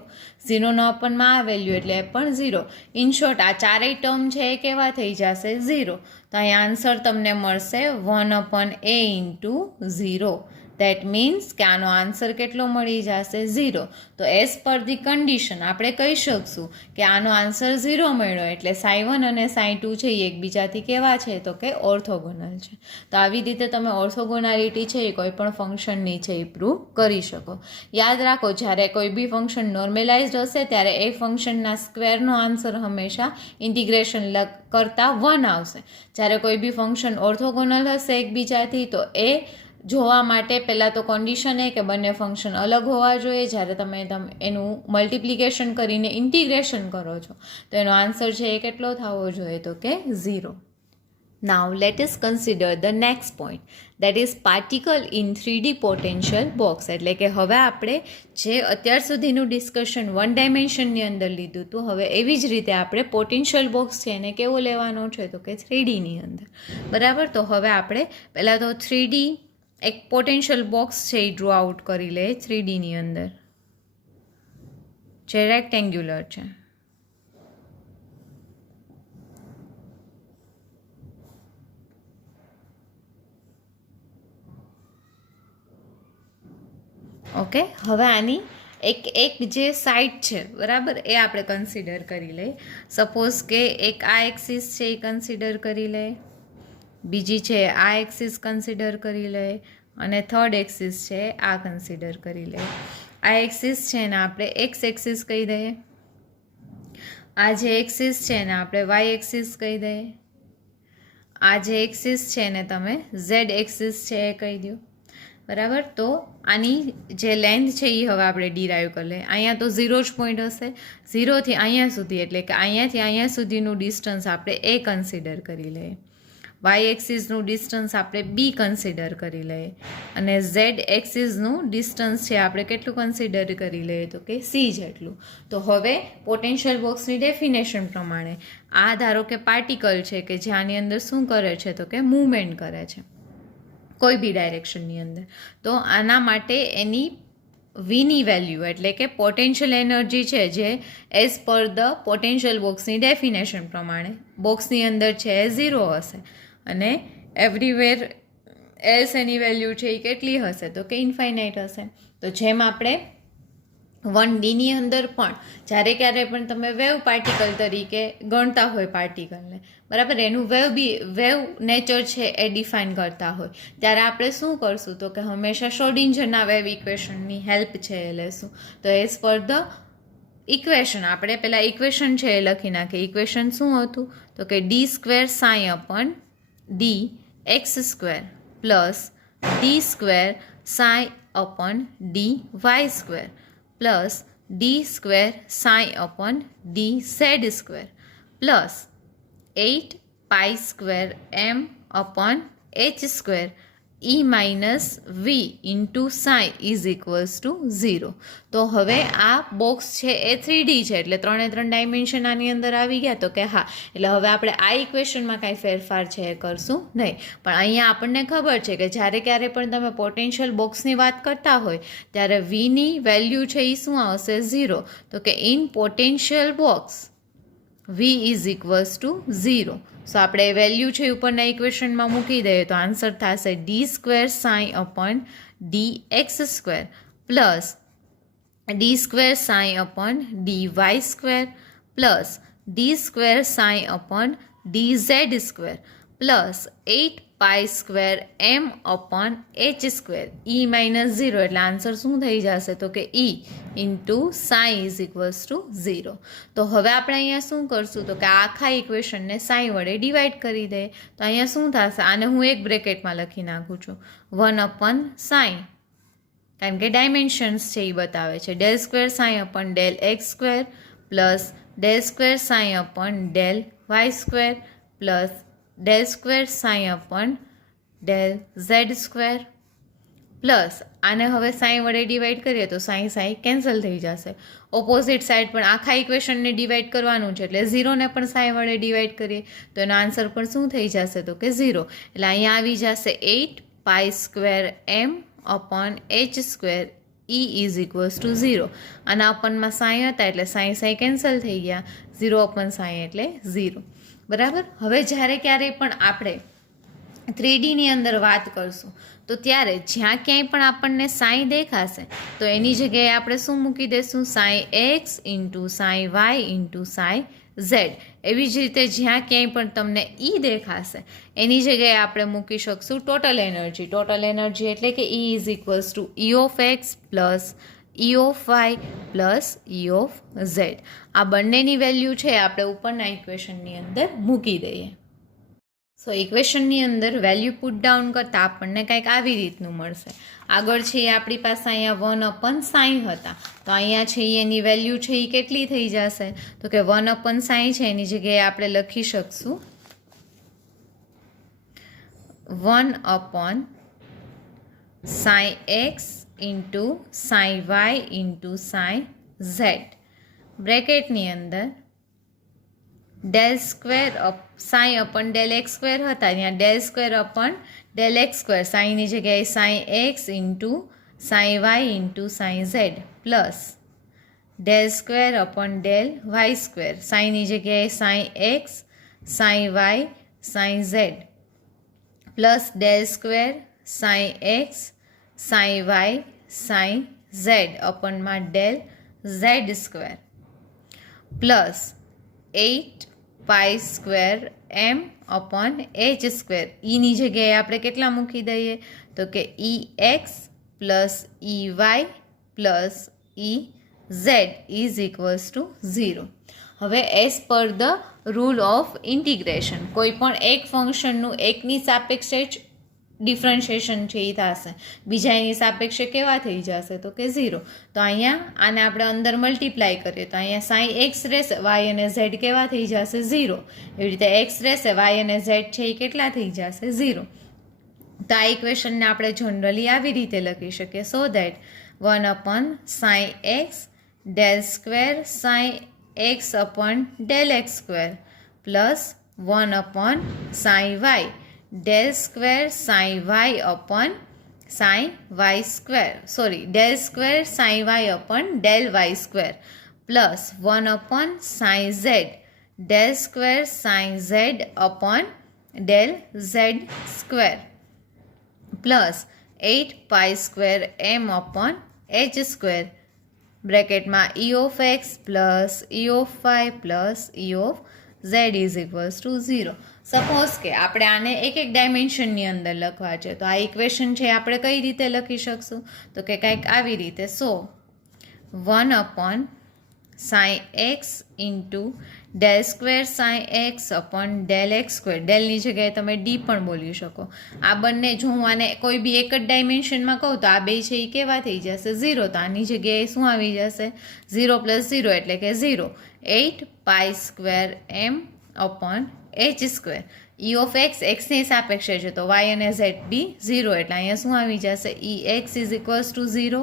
0નો અપનમાં આ વેલ્યુ એટલે એ પણ 0. ઇન શોર્ટ આ ચારેય ટર્મ છે એ કેવા થઈ જશે 0. તો અહીંયા આન્સર તમને મળશે 1 અપન એ ઇન્ટુ 0. દેટ મીન્સ કે આનો આન્સર કેટલો મળી જશે 0. તો એઝ પર ધી કન્ડિશન આપણે કહી શકશું કે આનો આન્સર 0 મળ્યો એટલે સાઈ1 અને સાઈ2 છે એ એકબીજાથી કેવા છે, તો કે ઓર્થોગોનલ છે. તો આવી રીતે તમે ઓર્થોગોનાલિટી છે એ કોઈ પણ ફંક્શનની છે એ પ્રૂવ કરી શકો. યાદ રાખો, જ્યારે કોઈ બી ફંક્શન નોર્મેલાઇઝડ હશે ત્યારે એ ફંક્શનના સ્ક્વેરનો આન્સર હંમેશા ઇન્ટિગ્રેશન કરતાં 1 આવશે. જ્યારે કોઈ બી ફંક્શન ઓર્થોગોનલ હશે એકબીજાથી તો એ જોવા માટે પહેલાં તો કન્ડિશન એ કે બંને ફંક્શન અલગ હોવા જોઈએ. જ્યારે તમે એનું મલ્ટિપ્લિકેશન કરીને ઇન્ટિગ્રેશન કરો છો તો એનો આન્સર છે એ કેટલો થવો જોઈએ, તો કે 0. Now let us consider the next point, that is particle in 3D potential box. એટલે કે હવે આપણે જે અત્યાર સુધીનું ડિસ્કશન 1 ડાયમેન્શનની અંદર લીધું હતું, હવે એવી જ રીતે આપણે પોટેન્શિયલ બોક્સ છે એને કેવો લેવાનો છે, તો કે 3Dની અંદર. બરાબર. તો હવે આપણે પહેલાં તો 3D એક પોટેન્શિયલ બોક્સ છે એ ડ્રો આઉટ કરી લે 3Dની અંદર, જે રેક્ટેન્ગ્યુલર છે. ઓકે, હવે આની એક જે સાઇડ છે બરાબર એ આપણે કન્સિડર કરી લઈએ. સપોઝ કે એક આ એક્સિસ છે એ કન્સિડર કરી લે, બીજી છે આ એક્સિસ કન્સિડર કરી લે, અને થર્ડ એક્સિસ છે આ કન્સિડર કરી લે. આ એક્સિસ છે એને આપણે એક્સ એક્સિસ કહી દઈએ, આ જે એક્સિસ છે એને આપણે વાય એક્સિસ કહી દઈએ, આ જે એક્સિસ છે એને તમે ઝેડ એક્સિસ છે એ કહી દો. બરાબર. તો આની જે લેન્થ છે એ હવે આપણે ડિરાઈવ કરી લઈએ. અહીંયા તો 0 જ પોઈન્ટ હશે, 0થી અહીંયા સુધી, એટલે કે અહીંયાથી અહીંયા સુધીનું ડિસ્ટન્સ આપણે એ કન્સિડર કરી લઈએ. વાય એક્સિસનું ડિસ્ટન્સ આપણે બી કન્સિડર કરી લઈએ, અને ઝેડ એક્સિસનું ડિસ્ટન્સ છે આપણે કેટલું કન્સિડર કરી લઈએ, તો કે સી જેટલું. તો હવે પોટેન્શિયલ બોક્સની ડેફિનેશન પ્રમાણે આ ધારો કે પાર્ટિકલ છે કે જે આની અંદર શું કરે છે, તો કે મૂવમેન્ટ કરે છે કોઈ બી ડાયરેક્શનની અંદર. તો આના માટે એની વીની વેલ્યુ એટલે કે પોટેન્શિયલ એનર્જી છે જે એઝ પર ધ પોટેન્શિયલ બોક્સની ડેફિનેશન પ્રમાણે બોક્સની અંદર છે એ 0 હશે, અને એવરીવેર એલ્સ એની વેલ્યુ છે એ કેટલી હશે, તો કે ઇન્ફાઇનાઇટ હશે. તો જેમ આપણે 1Dની અંદર પણ જ્યારે ક્યારે પણ તમે વેવ પાર્ટિકલ તરીકે ગણતા હોય પાર્ટિકલને, બરાબર, એનું વેવ નેચર છે એ ડિફાઇન કરતા હોય ત્યારે આપણે શું કરશું, તો કે હંમેશા શ્રોડિંજરના વેવ ઇક્વેશનની હેલ્પ છે એ લેશું. તો એઝ પર ધ ઇક્વેશન આપણે પહેલાં ઇક્વેશન છે એ લખી નાખીએ. ઇક્વેશન શું હતું, તો કે d² psi upon d x² plus d² psi upon d y² plus d² psi upon dz² plus 8π² m upon h² e minus V into psi is equals to 0. તો હવે આ બોક્સ છે એ 3D છે એટલે 3 ડાયમેન્શન આની અંદર આવી ગયા. તો કે હા, એટલે હવે આપણે આ ઇક્વેશનમાં કાંઈ ફેરફાર છે એ કરશું નહીં. પણ અહીંયા આપણને ખબર છે કે જ્યારે ક્યારે પણ તમે પોટેન્શિયલ બોક્સની વાત કરતા હોય ત્યારે વીની વેલ્યુ છે એ શું આવશે 0. તો કે in potential box V is equals to 0. So આપણે વેલ્યુ છે ઉપરના ઇક્વેશનમાં મૂકી દઈએ તો આન્સર થશે d² psi upon dx² plus d² psi upon dy² plus d² psi upon dz² plus 8π² m upon h² e minus 0 એટલે આન્સર શું થઈ જશે, તો કે e into psi is equals to 0. તો હવે આપણે અહીંયા શું કરશું, તો કે આખા ઇક્વેશનને સાઈ વડે ડિવાઈડ કરી દે. તો અહીંયા શું થશે, આને હું એક બ્રેકેટમાં લખી નાખું છું 1 અપન સાઈ, કારણ કે ડાયમેન્શન્સ છે એ બતાવે છે, del² psi upon del x² plus del square psi upon del y square plus del square psi upon del z square plus આને હવે સાઈ વડે ડિવાઈડ કરીએ તો સાઈ સાઈ કેન્સલ થઈ જશે. ઓપોઝિટ સાઈડ પણ આખા ઇક્વેશનને ડિવાઈડ કરવાનું છે એટલે ઝીરોને પણ સાઈ વડે ડિવાઈડ કરીએ તો એનો આન્સર પણ શું થઈ જશે તો કે 0. એટલે અહીંયા આવી જશે 8 pi square m upon h square E is equals to 0. આના અપનમાં સાઈ હતા એટલે સાઈ સાઈ કેન્સલ થઈ ગયા. 0 અપન સાઈ એટલે 0. બરાબર. હવે જ્યારે ક્યારેય પણ આપણે 3Dની અંદર વાત કરશું તો ત્યારે જ્યાં ક્યાંય પણ આપણને સાઈ દેખાશે તો એની જગ્યાએ આપણે શું મૂકી દઈશું psi x into psi y into psi z. એવી જ રીતે જ્યાં ક્યાંય પણ તમને ઈ દેખાશે એની જગ્યાએ આપણે મૂકી શકશું ટોટલ એનર્જી. ટોટલ એનર્જી એટલે કે E is equals to E of x plus E of y plus E of z. આ બંનેની વેલ્યુ છે આપણે ઉપરના ઇક્વેશનની અંદર મૂકી દઈએ. સો ઇક્વેશનની અંદર વેલ્યુ પુટ ડાઉન કરતાં આપણને કંઈક આવી રીતનું મળશે. આગળ છે એ આપણી પાસે અહીંયા 1 અપન સાઈ હતા તો અહીંયા છે એની વેલ્યુ છે એ કેટલી થઈ જશે તો કે 1 અપન સાઈ છે એની જગ્યાએ આપણે લખી શકશું 1 upon psi x into psi y into psi z. બ્રેકેટની અંદર del square psi upon del x square હતા ત્યાં del square upon del x square સાઈની જગ્યાએ psi x into psi y into psi z plus del square upon del y square સાઈની જગ્યાએ psi x psi y psi z plus del square psi x psi y psi z અપનમાં del z square plus 8 pi square m upon h square. ઈની જગ્યાએ આપણે કેટલા મૂકી દઈએ તો કે E x plus E y plus E z is equals to 0. હવે as per the rule of integration કોઈ પણ એક ફંક્શનનું એકની સાપેક્ષે જ ડિફરન્શિએશન છે એ થશે, બીજા એની સાપેક્ષે કેવા થઈ જશે તો કે 0. તો અહીંયા આને આપણે અંદર મલ્ટીપ્લાય કરીએ તો અહીંયા સાઈ એક્સ રહેશે, વાય અને ઝેડ કેવા થઈ જશે 0. એવી રીતે એક્સ રહેશે, વાય અને ઝેડ છે એ કેટલા થઈ જશે 0. તો આ ઇક્વેશનને આપણે જનરલી આવી રીતે લખી શકીએ so that 1 upon psi x del square psi x upon del x square plus 1 upon psi y del square sin y upon sin y square del square sin y upon del y square plus 1 upon sin z del square sin z upon del z square plus 8 pi square m upon h square બ્રેકેટમાં e of x plus e of y plus e of z is equals to 0. Suppose કે આપણે આને એક એક ડાયમેન્શનની અંદર લખવા છે તો આ ઇક્વેશન છે આપણે કઈ રીતે લખી શકશું તો કે કંઈક આવી રીતે. So 1 upon psi x into del square psi x upon del x square, ડેલની જગ્યાએ તમે ડી પણ બોલી શકો. આ બંને જો હું આને કોઈ બી એક જ ડાયમેન્શનમાં કહું તો આ બે છે એ કેવા થઈ જશે 0. તો આની જગ્યાએ શું આવી જશે 0 પ્લસ 0 એટલે કે 0. 8 pi square m upon h square. E of x એક્સની સાપેક્ષે છે તો વાય અને ઝેડ બી 0 એટલે અહીંયા શું આવી જશે ઈ એક્સ ઇઝ ઇક્વલ્સ ટુ 0.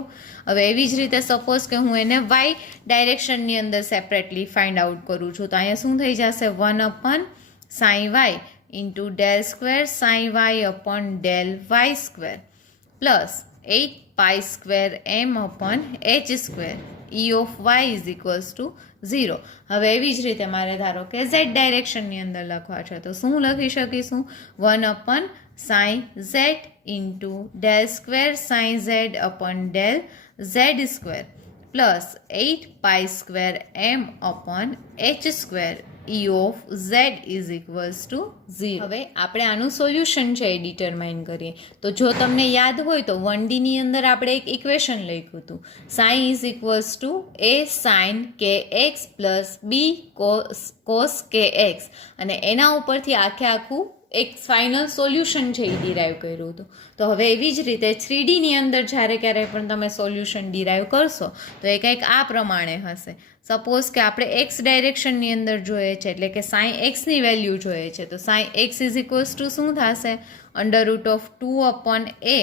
હવે એવી જ રીતે સપોઝ કે હું એને વાય ડાયરેક્શનની અંદર સેપરેટલી ફાઇન્ડ આઉટ કરું છું તો અહીંયા શું થઈ જશે 1 upon psi y into del square psi y upon del y square plus 8 pi square m upon h square E of y is equals to 0. હવે એવી જ રીતે મારે ધારો કે ઝેડ ડાયરેક્શનની અંદર લખવા છે તો શું લખી શકીશું 1 upon psi z into del square psi z upon del z square plus 8 pi square m upon h square E of z is equals to 0. હવે આપણે આનું સોલ્યુશન છે એ ડિટરમાઇન કરીએ તો જો તમને યાદ હોય તો 1Dની અંદર આપણે એક ઇક્વેશન લખ્યું હતું psi is equals to a sine k x plus b cos k x અને એના ઉપરથી આખે આખું એક ફાઇનલ સોલ્યુશન છે એ ડિરાઈવ કર્યું હતું. તો હવે એવી જ રીતે 3Dની અંદર જ્યારે ક્યારેય પણ તમે સોલ્યુશન ડિરાઈવ કરશો તો એ કંઈક આ પ્રમાણે હશે. સપોઝ કે આપણે એક્સ ડાયરેક્શનની અંદર જોઈએ છે, એટલે કે સાઈ એક્સની વેલ્યુ જોઈએ છે, તો psi x is equals to શું થશે? √2/a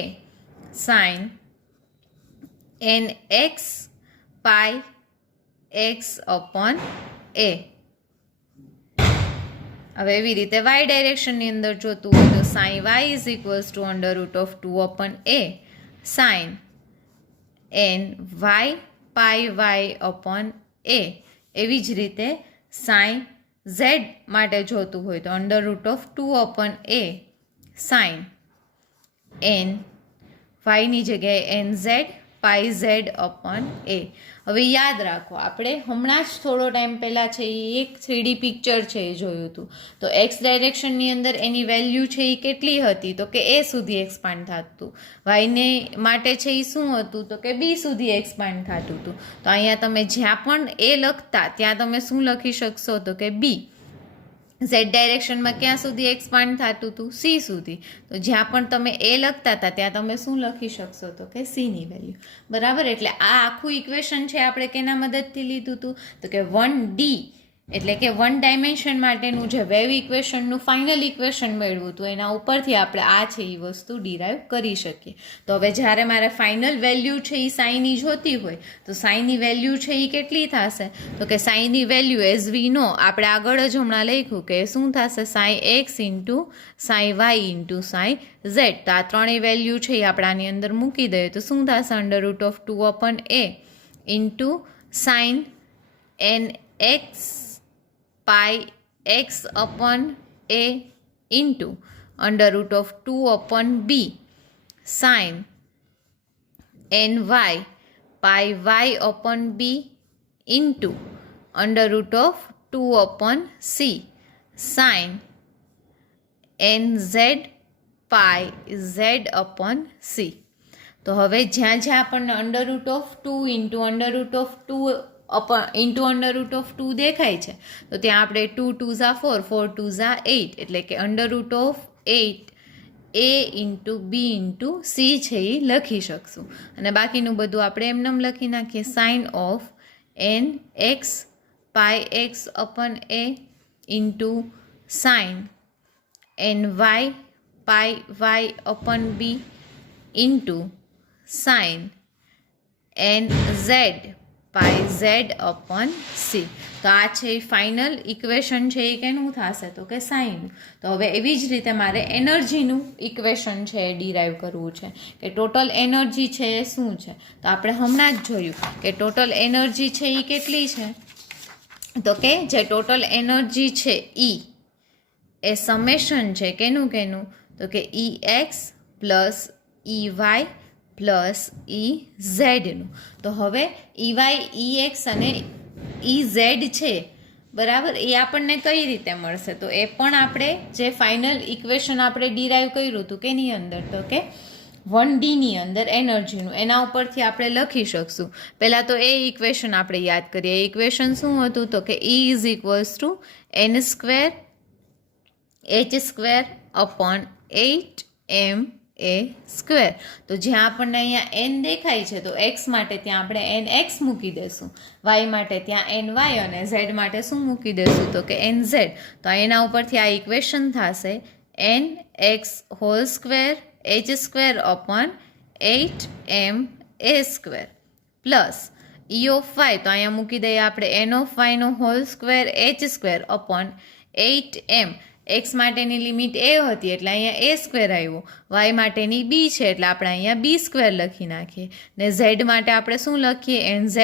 sign nx pi x/a. હવે એવી રીતે વાય ડાયરેક્શનની અંદર જોતું હોય તો psi y is equals to √2/a sine ny pi y/a. એવી જ રીતે સાઈ ઝેડ માટે જોતું હોય તો √2/a સાઇન વાયની જગ્યાએ nz પાઈ z/a. હવે યાદ રાખો, આપણે હમણાં જ થોડો ટાઈમ પહેલાં છે એ એક 3D પિક્ચર છે એ જોયું હતું. તો એક્સ ડાયરેક્શનની અંદર એની વેલ્યુ છે એ કેટલી હતી? તો કે a સુધી એક્સપાન્ડ થતું. વાયને માટે છે એ શું હતું? તો કે b સુધી એક્સપાન્ડ થતું હતું. તો અહીંયા તમે જ્યાં પણ a લખતા ત્યાં તમે શું લખી શકશો? તો કે b. ઝેડ ડાયરેક્શનમાં ક્યાં સુધી એક્સપાન્ડ થતું હતું? c સુધી. તો જ્યાં પણ તમે a લખતા હતા ત્યાં તમે શું લખી શકશો? તો કે c ની વેલ્યુ. બરાબર. એટલે આ આખું ઇક્વેશન છે આપણે કેના મદદથી લીધું હતું? તો કે 1D એટલે કે 1 ડાયમેન્શન માટેનું જે વેવ ઇક્વેશનનું ફાઇનલ ઇક્વેશન મેળવ્યું હતું એના ઉપરથી આપણે આ છે એ વસ્તુ ડિરાઈવ કરી શકીએ. તો હવે જ્યારે મારે ફાઇનલ વેલ્યુ છે એ સાઈની જોતી હોય તો સાઈની વેલ્યુ છે એ કેટલી થશે? તો કે સાઈની વેલ્યુ એઝ વી નો આપણે આગળ જ હમણાં લખ્યું કે શું થશે? Psi x into psi y into psi z. તો આ ત્રણેય વેલ્યુ છે એ આપણે આની અંદર મૂકી દઈએ તો શું થશે? √2/a into sine nx pi x/a into √2/b sine ny pi y/b into √2/c sine nz pi z/c. તો હવે જ્યાં જ્યાં આપણને √2 ઇન્ટુ √2 દેખાય છે તો ત્યાં આપણે 2 2 ઝા 4 4 2 ઝા 8 એટલે કે √8 a into b into c છે એ લખી શકશું. અને બાકીનું બધું આપણે એમનેમ લખી નાખીએ. Sine of nx pi x/a into sine ny pi y/b into sine nz pi z/c. તો આ છે ફાઇનલ ઇક્વેશન છે એ કેનું થશે? તો કે સાઈનનું. તો હવે એવી જ રીતે મારે એનર્જીનું ઇક્વેશન છે એ ડિરાઈવ કરવું છે કે ટોટલ એનર્જી છે એ શું છે? તો આપણે હમણાં જ જોયું કે ટોટલ એનર્જી છે એ કેટલી છે? તો કે જે ટોટલ એનર્જી છે એ સમેશન છે કેનું? તો કે EX પ્લસ EY પ્લસ EZનું. તો હવે EX અને EZ છે બરાબર, એ આપણને કઈ રીતે મળશે? તો એ પણ આપણે જે ફાઇનલ ઇક્વેશન આપણે ડિરાઈવ કર્યું હતું કેની અંદર? તો કે 1Dની અંદર એનર્જીનું, એના ઉપરથી આપણે લખી શકશું. પહેલાં તો એ ઇક્વેશન આપણે યાદ કરીએ. એ ઇક્વેશન શું હતું? તો કે E is equals two n² h²/8ma². તો જ્યાં આપણને અહીંયા n દેખાય છે તો x માટે ત્યાં આપણે nx મૂકી દેશું, y માટે ત્યાં ny અને z માટે શું મૂકી દેશું? તો કે nz. તો એના ઉપરથી આ ઇક્વેશન થશે nx² h²/8ma² plus E of y, તો અહીંયા મૂકી દઈએ આપણે n of y² h²/8m. x માટેની લિમિટ a હતી એટલે અહીંયા a² આવ્યો, y માટેની b છે એટલે આપણે અહીંયા b² લખી નાખીએ. ને z માટે આપણે શું લખીએ? nz²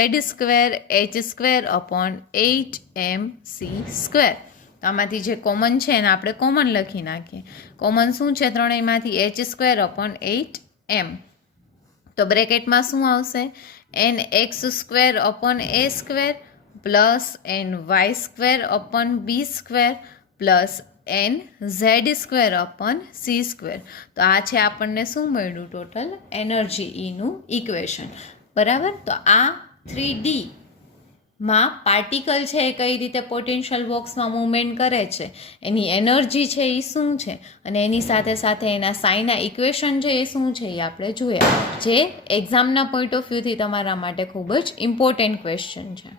h²/8mc². તો આમાંથી જે કોમન છે એને આપણે કોમન લખી નાખીએ. કોમન શું છે ત્રણેયમાંથી? h²/8m. તો બ્રેકેટમાં શું આવશે? nx²/a² plus ny²/b² plus nz²/c². તો આ છે આપણને શું મળ્યું? ટોટલ એનર્જી ઈનું ઇક્વેશન. બરાબર. તો આ 3D માં પાર્ટિકલ છે એ કઈ રીતે પોટેન્શિયલ બોક્સમાં મૂવમેન્ટ કરે છે, એની એનર્જી છે એ શું છે, અને એની સાથે સાથે એના સાઈના ઇક્વેશન છે એ શું છે એ આપણે જોયા, જે એક્ઝામના પોઈન્ટ ઓફ વ્યૂથી તમારા માટે ખૂબ જ ઇમ્પોર્ટન્ટ ક્વેશ્ચન છે.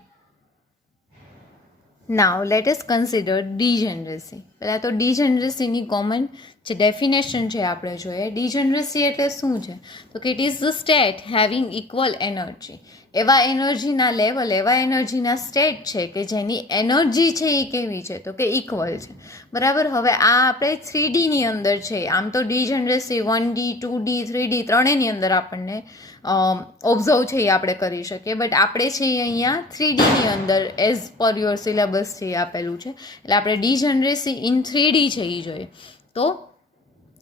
Now let us consider degeneracy. પહેલાં તો ડીજનરેસીની કોમન જે ડેફિનેશન છે આપણે જોઈએ. ડીજનરેસી એટલે શું છે? તો કે it is the state having equal energy. એવા એનર્જીના લેવલ, એવા એનર્જીના સ્ટેટ છે કે જેની એનર્જી છે એ કેવી છે? તો કે ઇક્વલ છે. બરાબર. હવે આ આપણે 3Dની અંદર છે. આમ તો ડીજનરેસી 1D 2D 3D ત્રણેયની અંદર આપણને ઓબ્ઝર્વ છે એ આપણે કરી શકીએ, બટ આપણે છે એ અહીંયા 3Dની અંદર એઝ પર યોર સિલેબસ છે એ આપેલું છે, એટલે આપણે ડીજનરેસી ઇન 3D છે એ જોઈએ. તો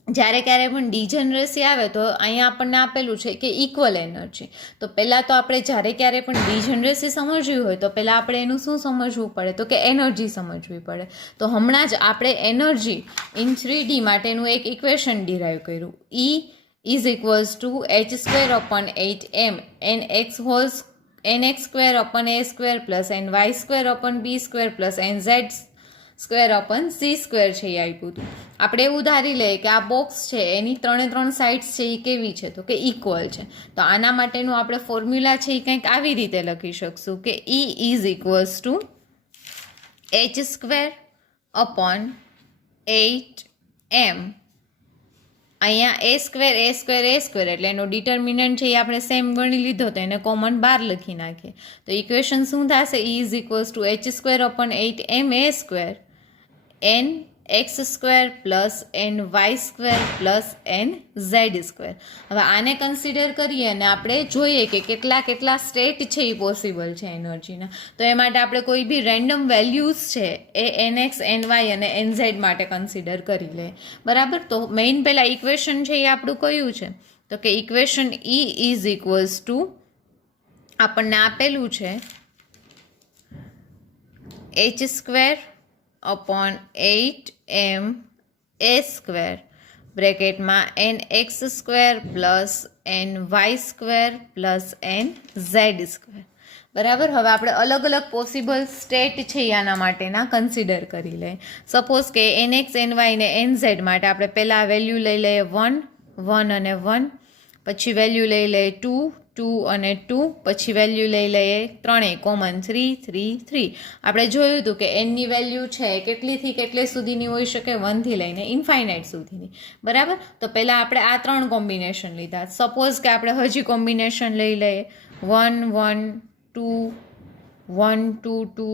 જ્યારે ક્યારે પણ ડીજનરેસી આવે તો અહીંયા આપણને આપેલું છે કે ઇક્વલ એનર્જી. તો પહેલાં તો આપણે જ્યારે ક્યારે પણ ડીજનરેસી સમજવી હોય તો પહેલાં આપણે એનું શું સમજવું પડે? તો કે એનર્જી સમજવી પડે. તો હમણાં જ આપણે એનર્જી ઇન 3D માટેનું એક ઇક્વેશન ડિરાઈવ કર્યું. is equals to h square upon 8m nx square upon a square plus ny square upon b square plus nz square અપન C square છે એ આપ્યું હતું. આપણે એવું ધારી લઈએ કે આ બોક્સ છે એની ત્રણ સાઇડ્સ છે એ કેવી છે? તો કે ઇક્વલ છે. તો આના માટેનું આપણે ફોર્મ્યુલા છે એ કંઈક આવી રીતે લખી શકશું કે E is equals two h square upon 8m. અહીંયા એ સ્ક્વેર એટલે એનો ડિટર્મિનન્ટ છે એ આપણે સેમ ગણી લીધો તો એને કોમન બાર લખી નાખીએ. તો ઇક્વેશન શું થશે? E is equals two h square upon 8m a square n x square plus n y square plus n z square. હવે આને કન્સિડર કરીએ અને આપણે જોઈએ કે કેટલા સ્ટેટ છે એ પોસિબલ છે એનર્જીના. તો એ માટે આપણે કોઈ બી રેન્ડમ વેલ્યુઝ છે એ nx ny અને nz માટે કન્સિડર કરી લે. બરાબર. તો મેઇન પહેલાં ઇક્વેશન છે એ આપણું કયું છે? તો કે equation E is equals to આપણને આપેલું છે h square upon 8m a square બ્રેકેટમાં nx square plus ny square plus nz square. બરાબર. હવે આપણે અલગ પોસિબલ સ્ટેટ છે આના માટેના કન્સિડર કરી લઈએ. સપોઝ કે nx ny ને nz માટે આપણે પહેલાં વેલ્યુ લઈ લઈએ 1 1 અને 1, પછી વેલ્યુ લઈ લઈએ 2 2 અને 2, પછી વેલ્યુ લઈ લઈએ ત્રણેય કોમન 3 3 3. આપણે જોયું હતું કે એનની વેલ્યુ છે કેટલીથી કેટલે સુધીની હોઈ શકે? 1 થી લઈને ઇન્ફાઇનાઇટ સુધીની. બરાબર. તો પહેલાં આપણે આ ત્રણ કોમ્બિનેશન લીધા. સપોઝ કે આપણે હજી કોમ્બિનેશન લઈ લઈએ 1 1 2 1 2 2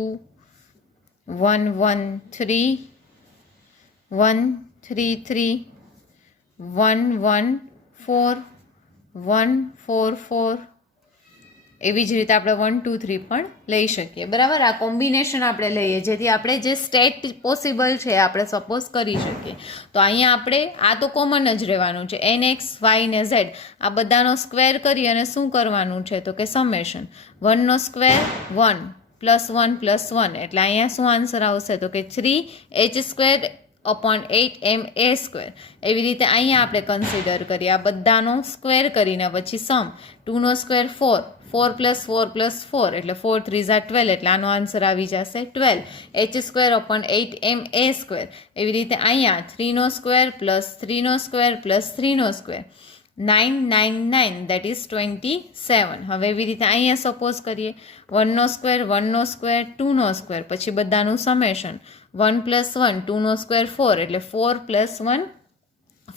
1 1 3 1 3 3 1 1 4 1 4 4. એવી જ રીતે આપણે 1 2 3 પણ લઈ શકીએ. બરાબર. આ કોમ્બિનેશન આપણે લઈએ જેથી આપણે જે સ્ટેટ પોસિબલ છે આપણે સપોઝ કરી શકીએ. તો અહીંયા આપણે આ તો કોમન જ રહેવાનું છે. nx y ને z આ બધાનો સ્ક્વેર કરી અને શું કરવાનું છે? તો કે સમેશન 1 નો સ્ક્વેર 1 પ્લસ 1 પ્લસ 1 એટલે અહીંયા શું આન્સર આવશે? તો કે 3h square upon 8m a square. એવી રીતે અહીંયા આપણે કન્સિડર કરીએ આ બધાનો સ્ક્વેર કરીને પછી સમ 2 નો સ્ક્વેર 4 4 પ્લસ 4 પ્લસ 4 એટલે 4 3 12 એટલે આનો આન્સર આવી જશે 12h square upon 8m a square. એવી રીતે અહીંયા 3 નો સ્ક્વેર પ્લસ 3 નો સ્ક્વેર પ્લસ 3 નો સ્ક્વેર 9 9 9 દેટ ઇઝ 27. હવે એવી રીતે અહીંયા સપોઝ કરીએ 1 નો સ્ક્વેર 1 નો સ્ક્વેર 2 નો સ્ક્વેર પછી બધાનું સમેશન 1 પ્લસ 1 2 નો સ્ક્વેર 4 એટલે 4 પ્લસ 1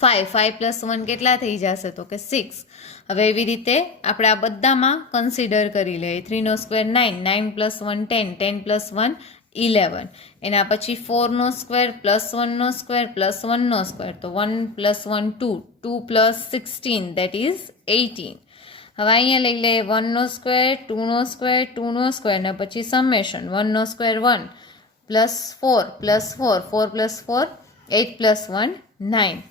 5 5 પ્લસ 1 કેટલા થઈ જશે? તો કે 6. હવે એવી રીતે આપણે આ બધામાં કન્સિડર કરી લઈએ 3 નો સ્ક્વેર 9 9 પ્લસ 1 10 10 પ્લસ 1 11. એના પછી 4 નો સ્ક્વેર પ્લસ 1 નો સ્ક્વેર પ્લસ 1 નો સ્ક્વેર તો 1 પ્લસ 1 2 2 પ્લસ 16 દેટ ઇઝ 18. હવે અહીંયા લઈ લઈએ 1 નો સ્ક્વેર 2 નો સ્ક્વેર 2 નો સ્ક્વેર ને પછી સમેશન 1 નો square 1 plus 4 plus 4 4 plus 4 8 plus 1 9.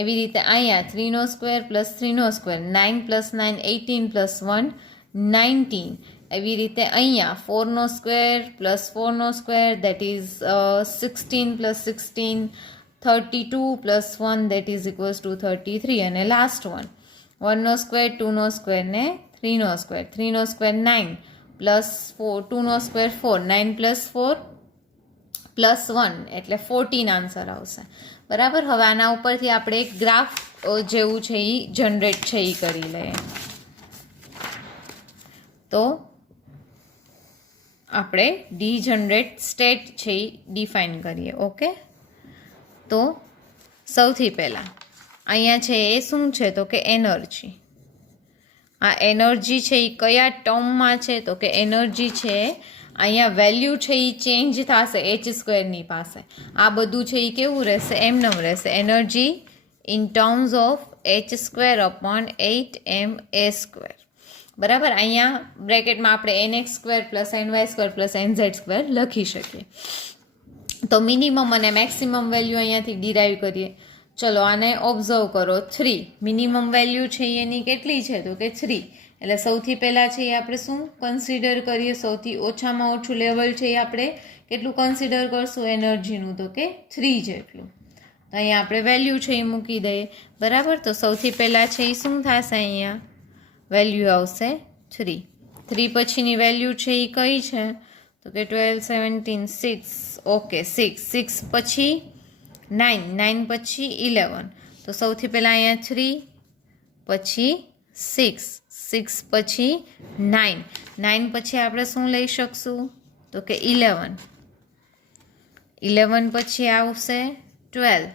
એવી રીતે અહીંયા 3 નો સ્ક્વેર પ્લસ 3 નો સ્ક્વેર 9 પ્લસ 9 18 પ્લસ 1 19. એવી રીતે અહીંયા 4 નો સ્ક્વેર પ્લસ 4 નો square that is 16 plus 16 32 plus 1 that is equals to 33. અને લાસ્ટ 1 નો સ્ક્વેર 2 નો સ્ક્વેર ને 3 નો સ્ક્વેર 3 નો સ્ક્વેર 9 પ્લસ 2નો સ્ક્વેર 4, 9 પ્લસ 4 પ્લસ 1 એટલે 14 આન્સર આવશે. બરાબર. હવે આના ઉપરથી આપણે એક ગ્રાફ જેવું છે એ જનરેટ છે એ કરી લઈએ. તો આપણે ડીજનરેટ સ્ટેટ છે એ ડિફાઇન કરીએ. ઓકે, તો સૌથી પહેલાં અહીંયા છે એ શું છે તો કે એનર્જી. આ એનર્જી છે એ કયા ટર્મમાં છે તો કે એનર્જી છે અહીંયા વેલ્યુ છે એ ચેન્જ થશે h² પાસે. આ બધું છે એ કેવું રહેશે? એમનેમ રહેશે. Energy in terms of h²/8ma². બરાબર. અહીંયા બ્રેકેટમાં આપણે nx² +ny² +nz² લખી શકીએ. તો મિનિમમ અને મેક્સિમમ વેલ્યુ અહીંયાથી ડિરાઈવ કરીએ. ચલો આને ઓબ્ઝર્વ કરો. 3 મિનિમમ વેલ્યુ છે એની કેટલી છે તો કે 3. એટલે સૌથી પહેલાં છે એ આપણે શું કન્સિડર કરીએ? સૌથી ઓછામાં ઓછું લેવલ છે એ આપણે કેટલું કન્સિડર કરશું એનર્જીનું તો કે 3 જેટલું. તો અહીંયા આપણે વેલ્યુ છે એ મૂકી દઈએ. બરાબર. તો સૌથી પહેલાં છે એ શું થશે? અહીંયા વેલ્યુ આવશે 3. 3 પછીની વેલ્યુ છે એ કઈ છે તો કે 12, 17, 6. ઓકે, 6. 6 પછી 9, 9 પછી 11. તો સૌથી પહેલાં અહીંયા 3 પછી 6, 6 પછી 9, 9 પછી આપણે શું લઈ શકશું તો કે 11, 11 પછી આવશે 12.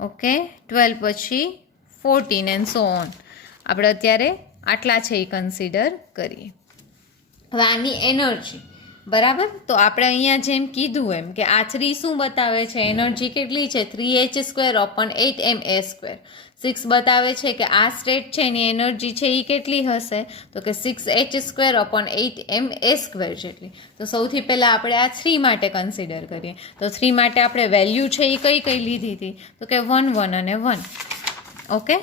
ઓકે, 12 પછી 14 એન્ડ સો ઓન. આપણે અત્યારે આટલા છે એ કન્સિડર કરીએ. હવે આની એનર્જી. બરાબર. તો આપણે અહીંયા જેમ કીધું એમ કે આ 3 શું બતાવે છે? એનર્જી કેટલી છે? 3h²/8ma². 6 બતાવે છે કે આ સ્ટેટ છે એની એનર્જી છે એ કેટલી હશે તો કે 6h²/8ma² જેટલી. તો સૌથી પહેલાં આપણે આ 3 માટે કન્સિડર કરીએ. તો 3 માટે આપણે વેલ્યુ છે એ કઈ કઈ લીધી હતી તો કે 1, 1 અને 1. ઓકે.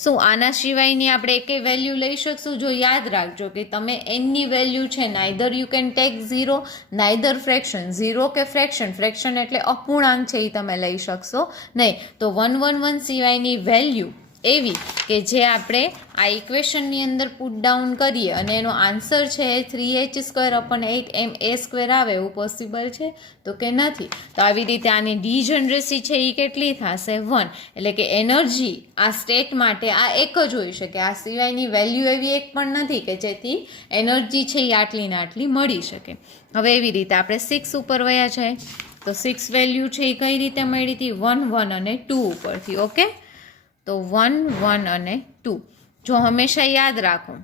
શું આના સિવાયની આપણે એકેય વેલ્યુ લઈ શકશું? જો યાદ રાખજો કે તમે એનની વેલ્યુ છે neither you can take 0 neither fraction. 0 કે ફ્રેક્શન એટલે અપૂર્ણાંક છે એ તમે લઈ શકશો નહીં. તો 1, 1, 1 સિવાયની વેલ્યુ એવી કે જે આપણે આ ઇક્વેશનની અંદર પુટ ડાઉન કરીએ અને એનો આન્સર છે 3h²/8ma² આવે એવું પોસિબલ છે તો કે નથી. તો આવી રીતે આની ડીજનરેસી છે એ કેટલી થશે? 1. એટલે કે એનર્જી આ સ્ટેટ માટે આ એક જ હોઈ શકે. આ સિવાયની વેલ્યુ એવી એક પણ નથી કે જેથી એનર્જી છે એ આટલી ને આટલી મળી શકે. હવે એવી રીતે આપણે 6 ઉપર વયા જાય તો 6 વેલ્યુ છે એ કઈ રીતે મળી હતી? 1, 1 અને 2 ઉપરથી. ઓકે, તો 1, 1 અને 2. જો હંમેશા યાદ રાખો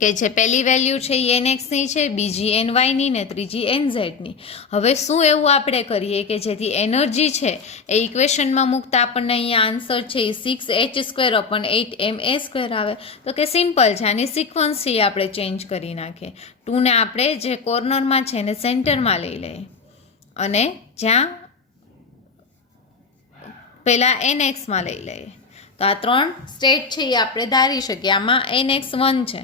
કે જે પહેલી વેલ્યુ છે એ nxની છે, બીજી nyની ને ત્રીજી nzની. હવે શું એવું આપણે કરીએ કે જેથી એનર્જી છે એ ઇક્વેશનમાં મૂકતા આપણને અહીંયા આન્સર છે એ 6h²/8ma² આવે. તો કે સિમ્પલ છે. આની સિક્વન્સ છે આપણે ચેન્જ કરી નાખીએ. 2 ને આપણે જે કોર્નરમાં છે એને સેન્ટરમાં લઈ લઈએ અને જ્યાં પહેલાં nxમાં લઈ લઈએ. તો આ 3 સ્ટેટ છે એ આપણે ધારી શકીએ. આમાં nx 1 છે,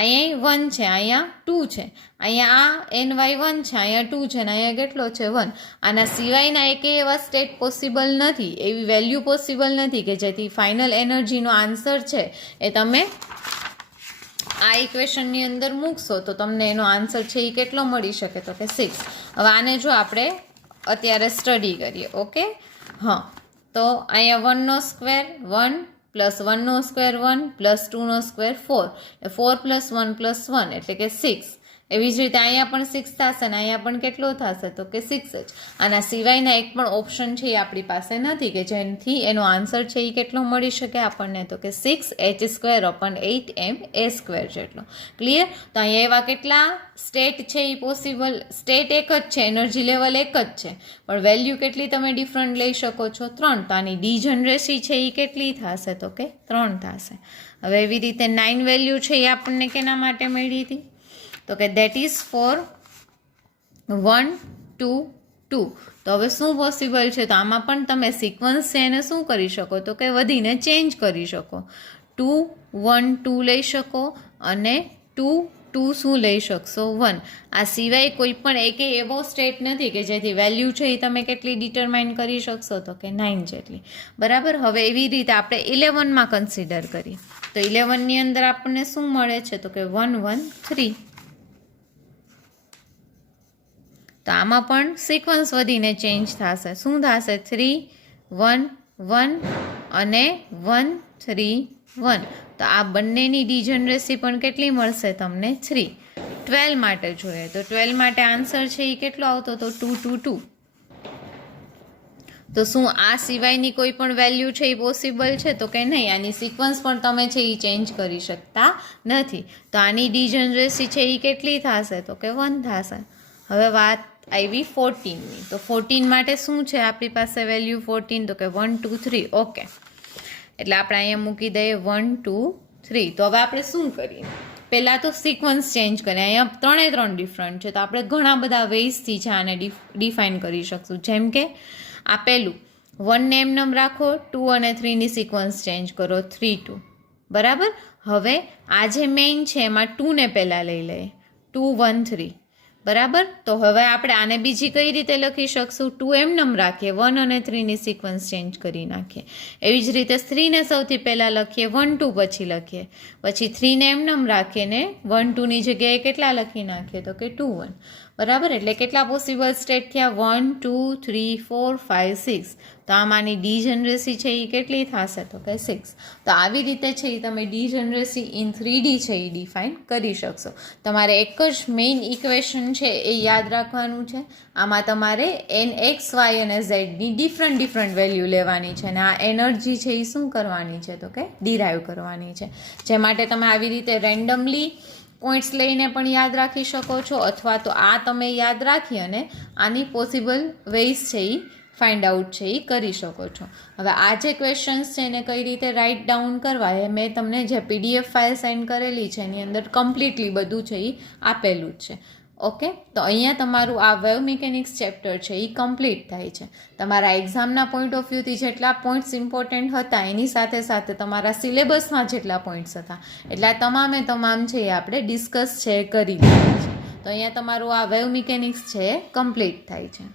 અહીંયા 1 છે, અહીંયા 2 છે, અહીંયા આ ny 1 છે, અહીંયા 2 છે ને અહીંયા કેટલો છે? 1. આના સિવાયના એકે એવા સ્ટેટ પોસિબલ નથી, એવી વેલ્યુ પોસિબલ નથી કે જેથી ફાઇનલ એનર્જીનો આન્સર છે એ તમે આ ઇક્વેશનની અંદર મૂકશો તો તમને એનો આન્સર છે એ કેટલો મળી શકે તો કે 6. હવે આને જો આપણે અત્યારે સ્ટડી કરીએ. ઓકે, હા. તો અહીંયા 1નો સ્ક્વેર 1 પ્લસ 1નો સ્ક્વેર 1 પ્લસ 2નો સ્ક્વેર 4. 4 + 1 + 1 એટલે કે 6. એવી જ રીતે અહીંયા પણ 6 થશે ને અહીંયા પણ કેટલો થશે તો કે 6 જ. આના સિવાયના એક પણ ઓપ્શન છે એ આપણી પાસે નથી કે જેનાથી એનો આન્સર છે એ કેટલો મળી શકે આપણને તો કે 6h²/8ma² જેટલો. ક્લિયર? તો અહીંયા એવા કેટલા સ્ટેટ છે એ પોસિબલ? સ્ટેટ એક જ છે, એનર્જી લેવલ એક જ છે, પણ વેલ્યુ કેટલી તમે ડિફરન્ટ લઈ શકો છો? 3. તો આની ડીજનરેસી છે એ કેટલી થશે તો કે 3 થશે. હવે એવી રીતે 9 વેલ્યુ છે એ આપણને કેના માટે મળી હતી તો કે દેટ ઇઝ ફોર 1, 2, 2. તો હવે શું પોસિબલ છે? તો આમાં પણ તમે સિક્વન્સ છે એને શું કરી શકો તો કે વધીને ચેન્જ કરી શકો. 2, 1, 2 લઈ શકો અને 2, 2 શું લઈ શકશો? 1. આ સિવાય કોઈ પણ એકે એવો સ્ટેટ નથી કે જેથી વેલ્યુ છે એ તમે કેટલી ડિટરમાઇન કરી શકશો તો કે 9 જેટલી. બરાબર. હવે એવી રીતે આપણે 11માં કન્સિડર કરીએ. તો 11ની અંદર આપણને શું મળે છે તો કે 113. તો આમાં પણ સિક્વન્સ વધીને ચેન્જ થશે. શું થશે? 3 1 1 અને 1 3 1. તો આ બંનેની ડિજનરેસી પણ કેટલી મળશે તમને? 3. 12 માટે જોઈએ તો 12 માટે આન્સર છે એ કેટલો આવતો તો 2 2 2. તો શું આ સિવાયની કોઈ પણ વેલ્યુ છે એ પોસિબલ છે તો કે નહીં. આની સિક્વન્સ પણ તમે છે એ ચેન્જ કરી શકતા નથી. તો આની ડિજનરેસી છે એ કેટલી થશે તો કે 1 થશે. હવે વાત આવી 14ની. તો 14 માટે શું છે આપણી પાસે વેલ્યુ 14 તો કે 1 2 3. ઓકે, એટલે આપણે અહીંયા મૂકી દઈએ 1 2 3. તો હવે આપણે શું કરીએ? પહેલાં તો સિક્વન્સ ચેન્જ કરીએ. અહીંયા 3 ડિફરન્ટ છે તો આપણે ઘણા બધા વેઝથી છે આને ડિફાઇન કરી શકશું. જેમ કે આ પહેલું 1 ને એમનેમ રાખો, 2 અને 3ની સિક્વન્સ ચેન્જ કરો, 3 2. બરાબર. હવે આ જે મેઇન છે એમાં 2 ને પહેલાં લઈ લઈએ, 2 1 3. બરાબર. તો હવે આપણે આને બીજી કઈ રીતે લખી શકશું? 2 એમનેમ રાખીએ, 1 અને 3ની સિક્વન્સ ચેન્જ કરી નાખીએ. એવી જ રીતે 3ને સૌથી પહેલાં લખીએ, 1 2 પછી લખીએ, પછી 3ને એમનેમ રાખીએ ને 1 2ની જગ્યાએ કેટલા લખી નાખીએ તો કે 2 1. બરાબર. એટલે કેટલા પોસિબલ સ્ટેટ થયા? 1 2 3 4 5 6. તો આમાંની ડીજનરેસી છે એ કેટલી થશે તો કે 6. તો આવી રીતે છે એ તમે ડીજનરેસી ઇન 3D છે એ ડિફાઇન કરી શકશો. તમારે એક જ મેઇન ઇક્વેશન છે એ યાદ રાખવાનું છે. આમાં તમારે x y અને zની ડિફરન્ટ વેલ્યુ લેવાની છે અને આ એનર્જી છે એ શું કરવાની છે તો કે ડિરાઈવ કરવાની છે. જે માટે તમે આવી રીતે રેન્ડમલી પોઈન્ટ્સ લઈને પણ યાદ રાખી શકો છો, અથવા તો આ તમે યાદ રાખી અને આની પોસિબલ વેઝ છે એ ફાઇન્ડ આઉટ છે એ કરી શકો છો. હવે આ જે ક્વેશ્ચન્સ છે એને કઈ રીતે રાઇટ ડાઉન કરવા એ મેં તમને જે PDF ફાઇલ સેન્ડ કરેલી છે એની અંદર કમ્પ્લીટલી બધું છે એ આપેલું જ છે. ઓકે, તો અહીંયા તમારું આ વેવ મિકેનિક્સ ચેપ્ટર છે એ કમ્પ્લીટ થાય છે. તમારા એક્ઝામના પોઈન્ટ ઓફ વ્યૂથી જેટલા પોઈન્ટ્સ ઇમ્પોર્ટન્ટ હતા એની સાથે સાથે તમારા સિલેબસમાં જેટલા પોઈન્ટ્સ હતા એટલા તમામ છે એ આપણે ડિસ્કસ છે કરી લીધા છે. તો અહીંયા તમારું આ વેવ મિકેનિક્સ છે એ કમ્પ્લીટ થાય છે.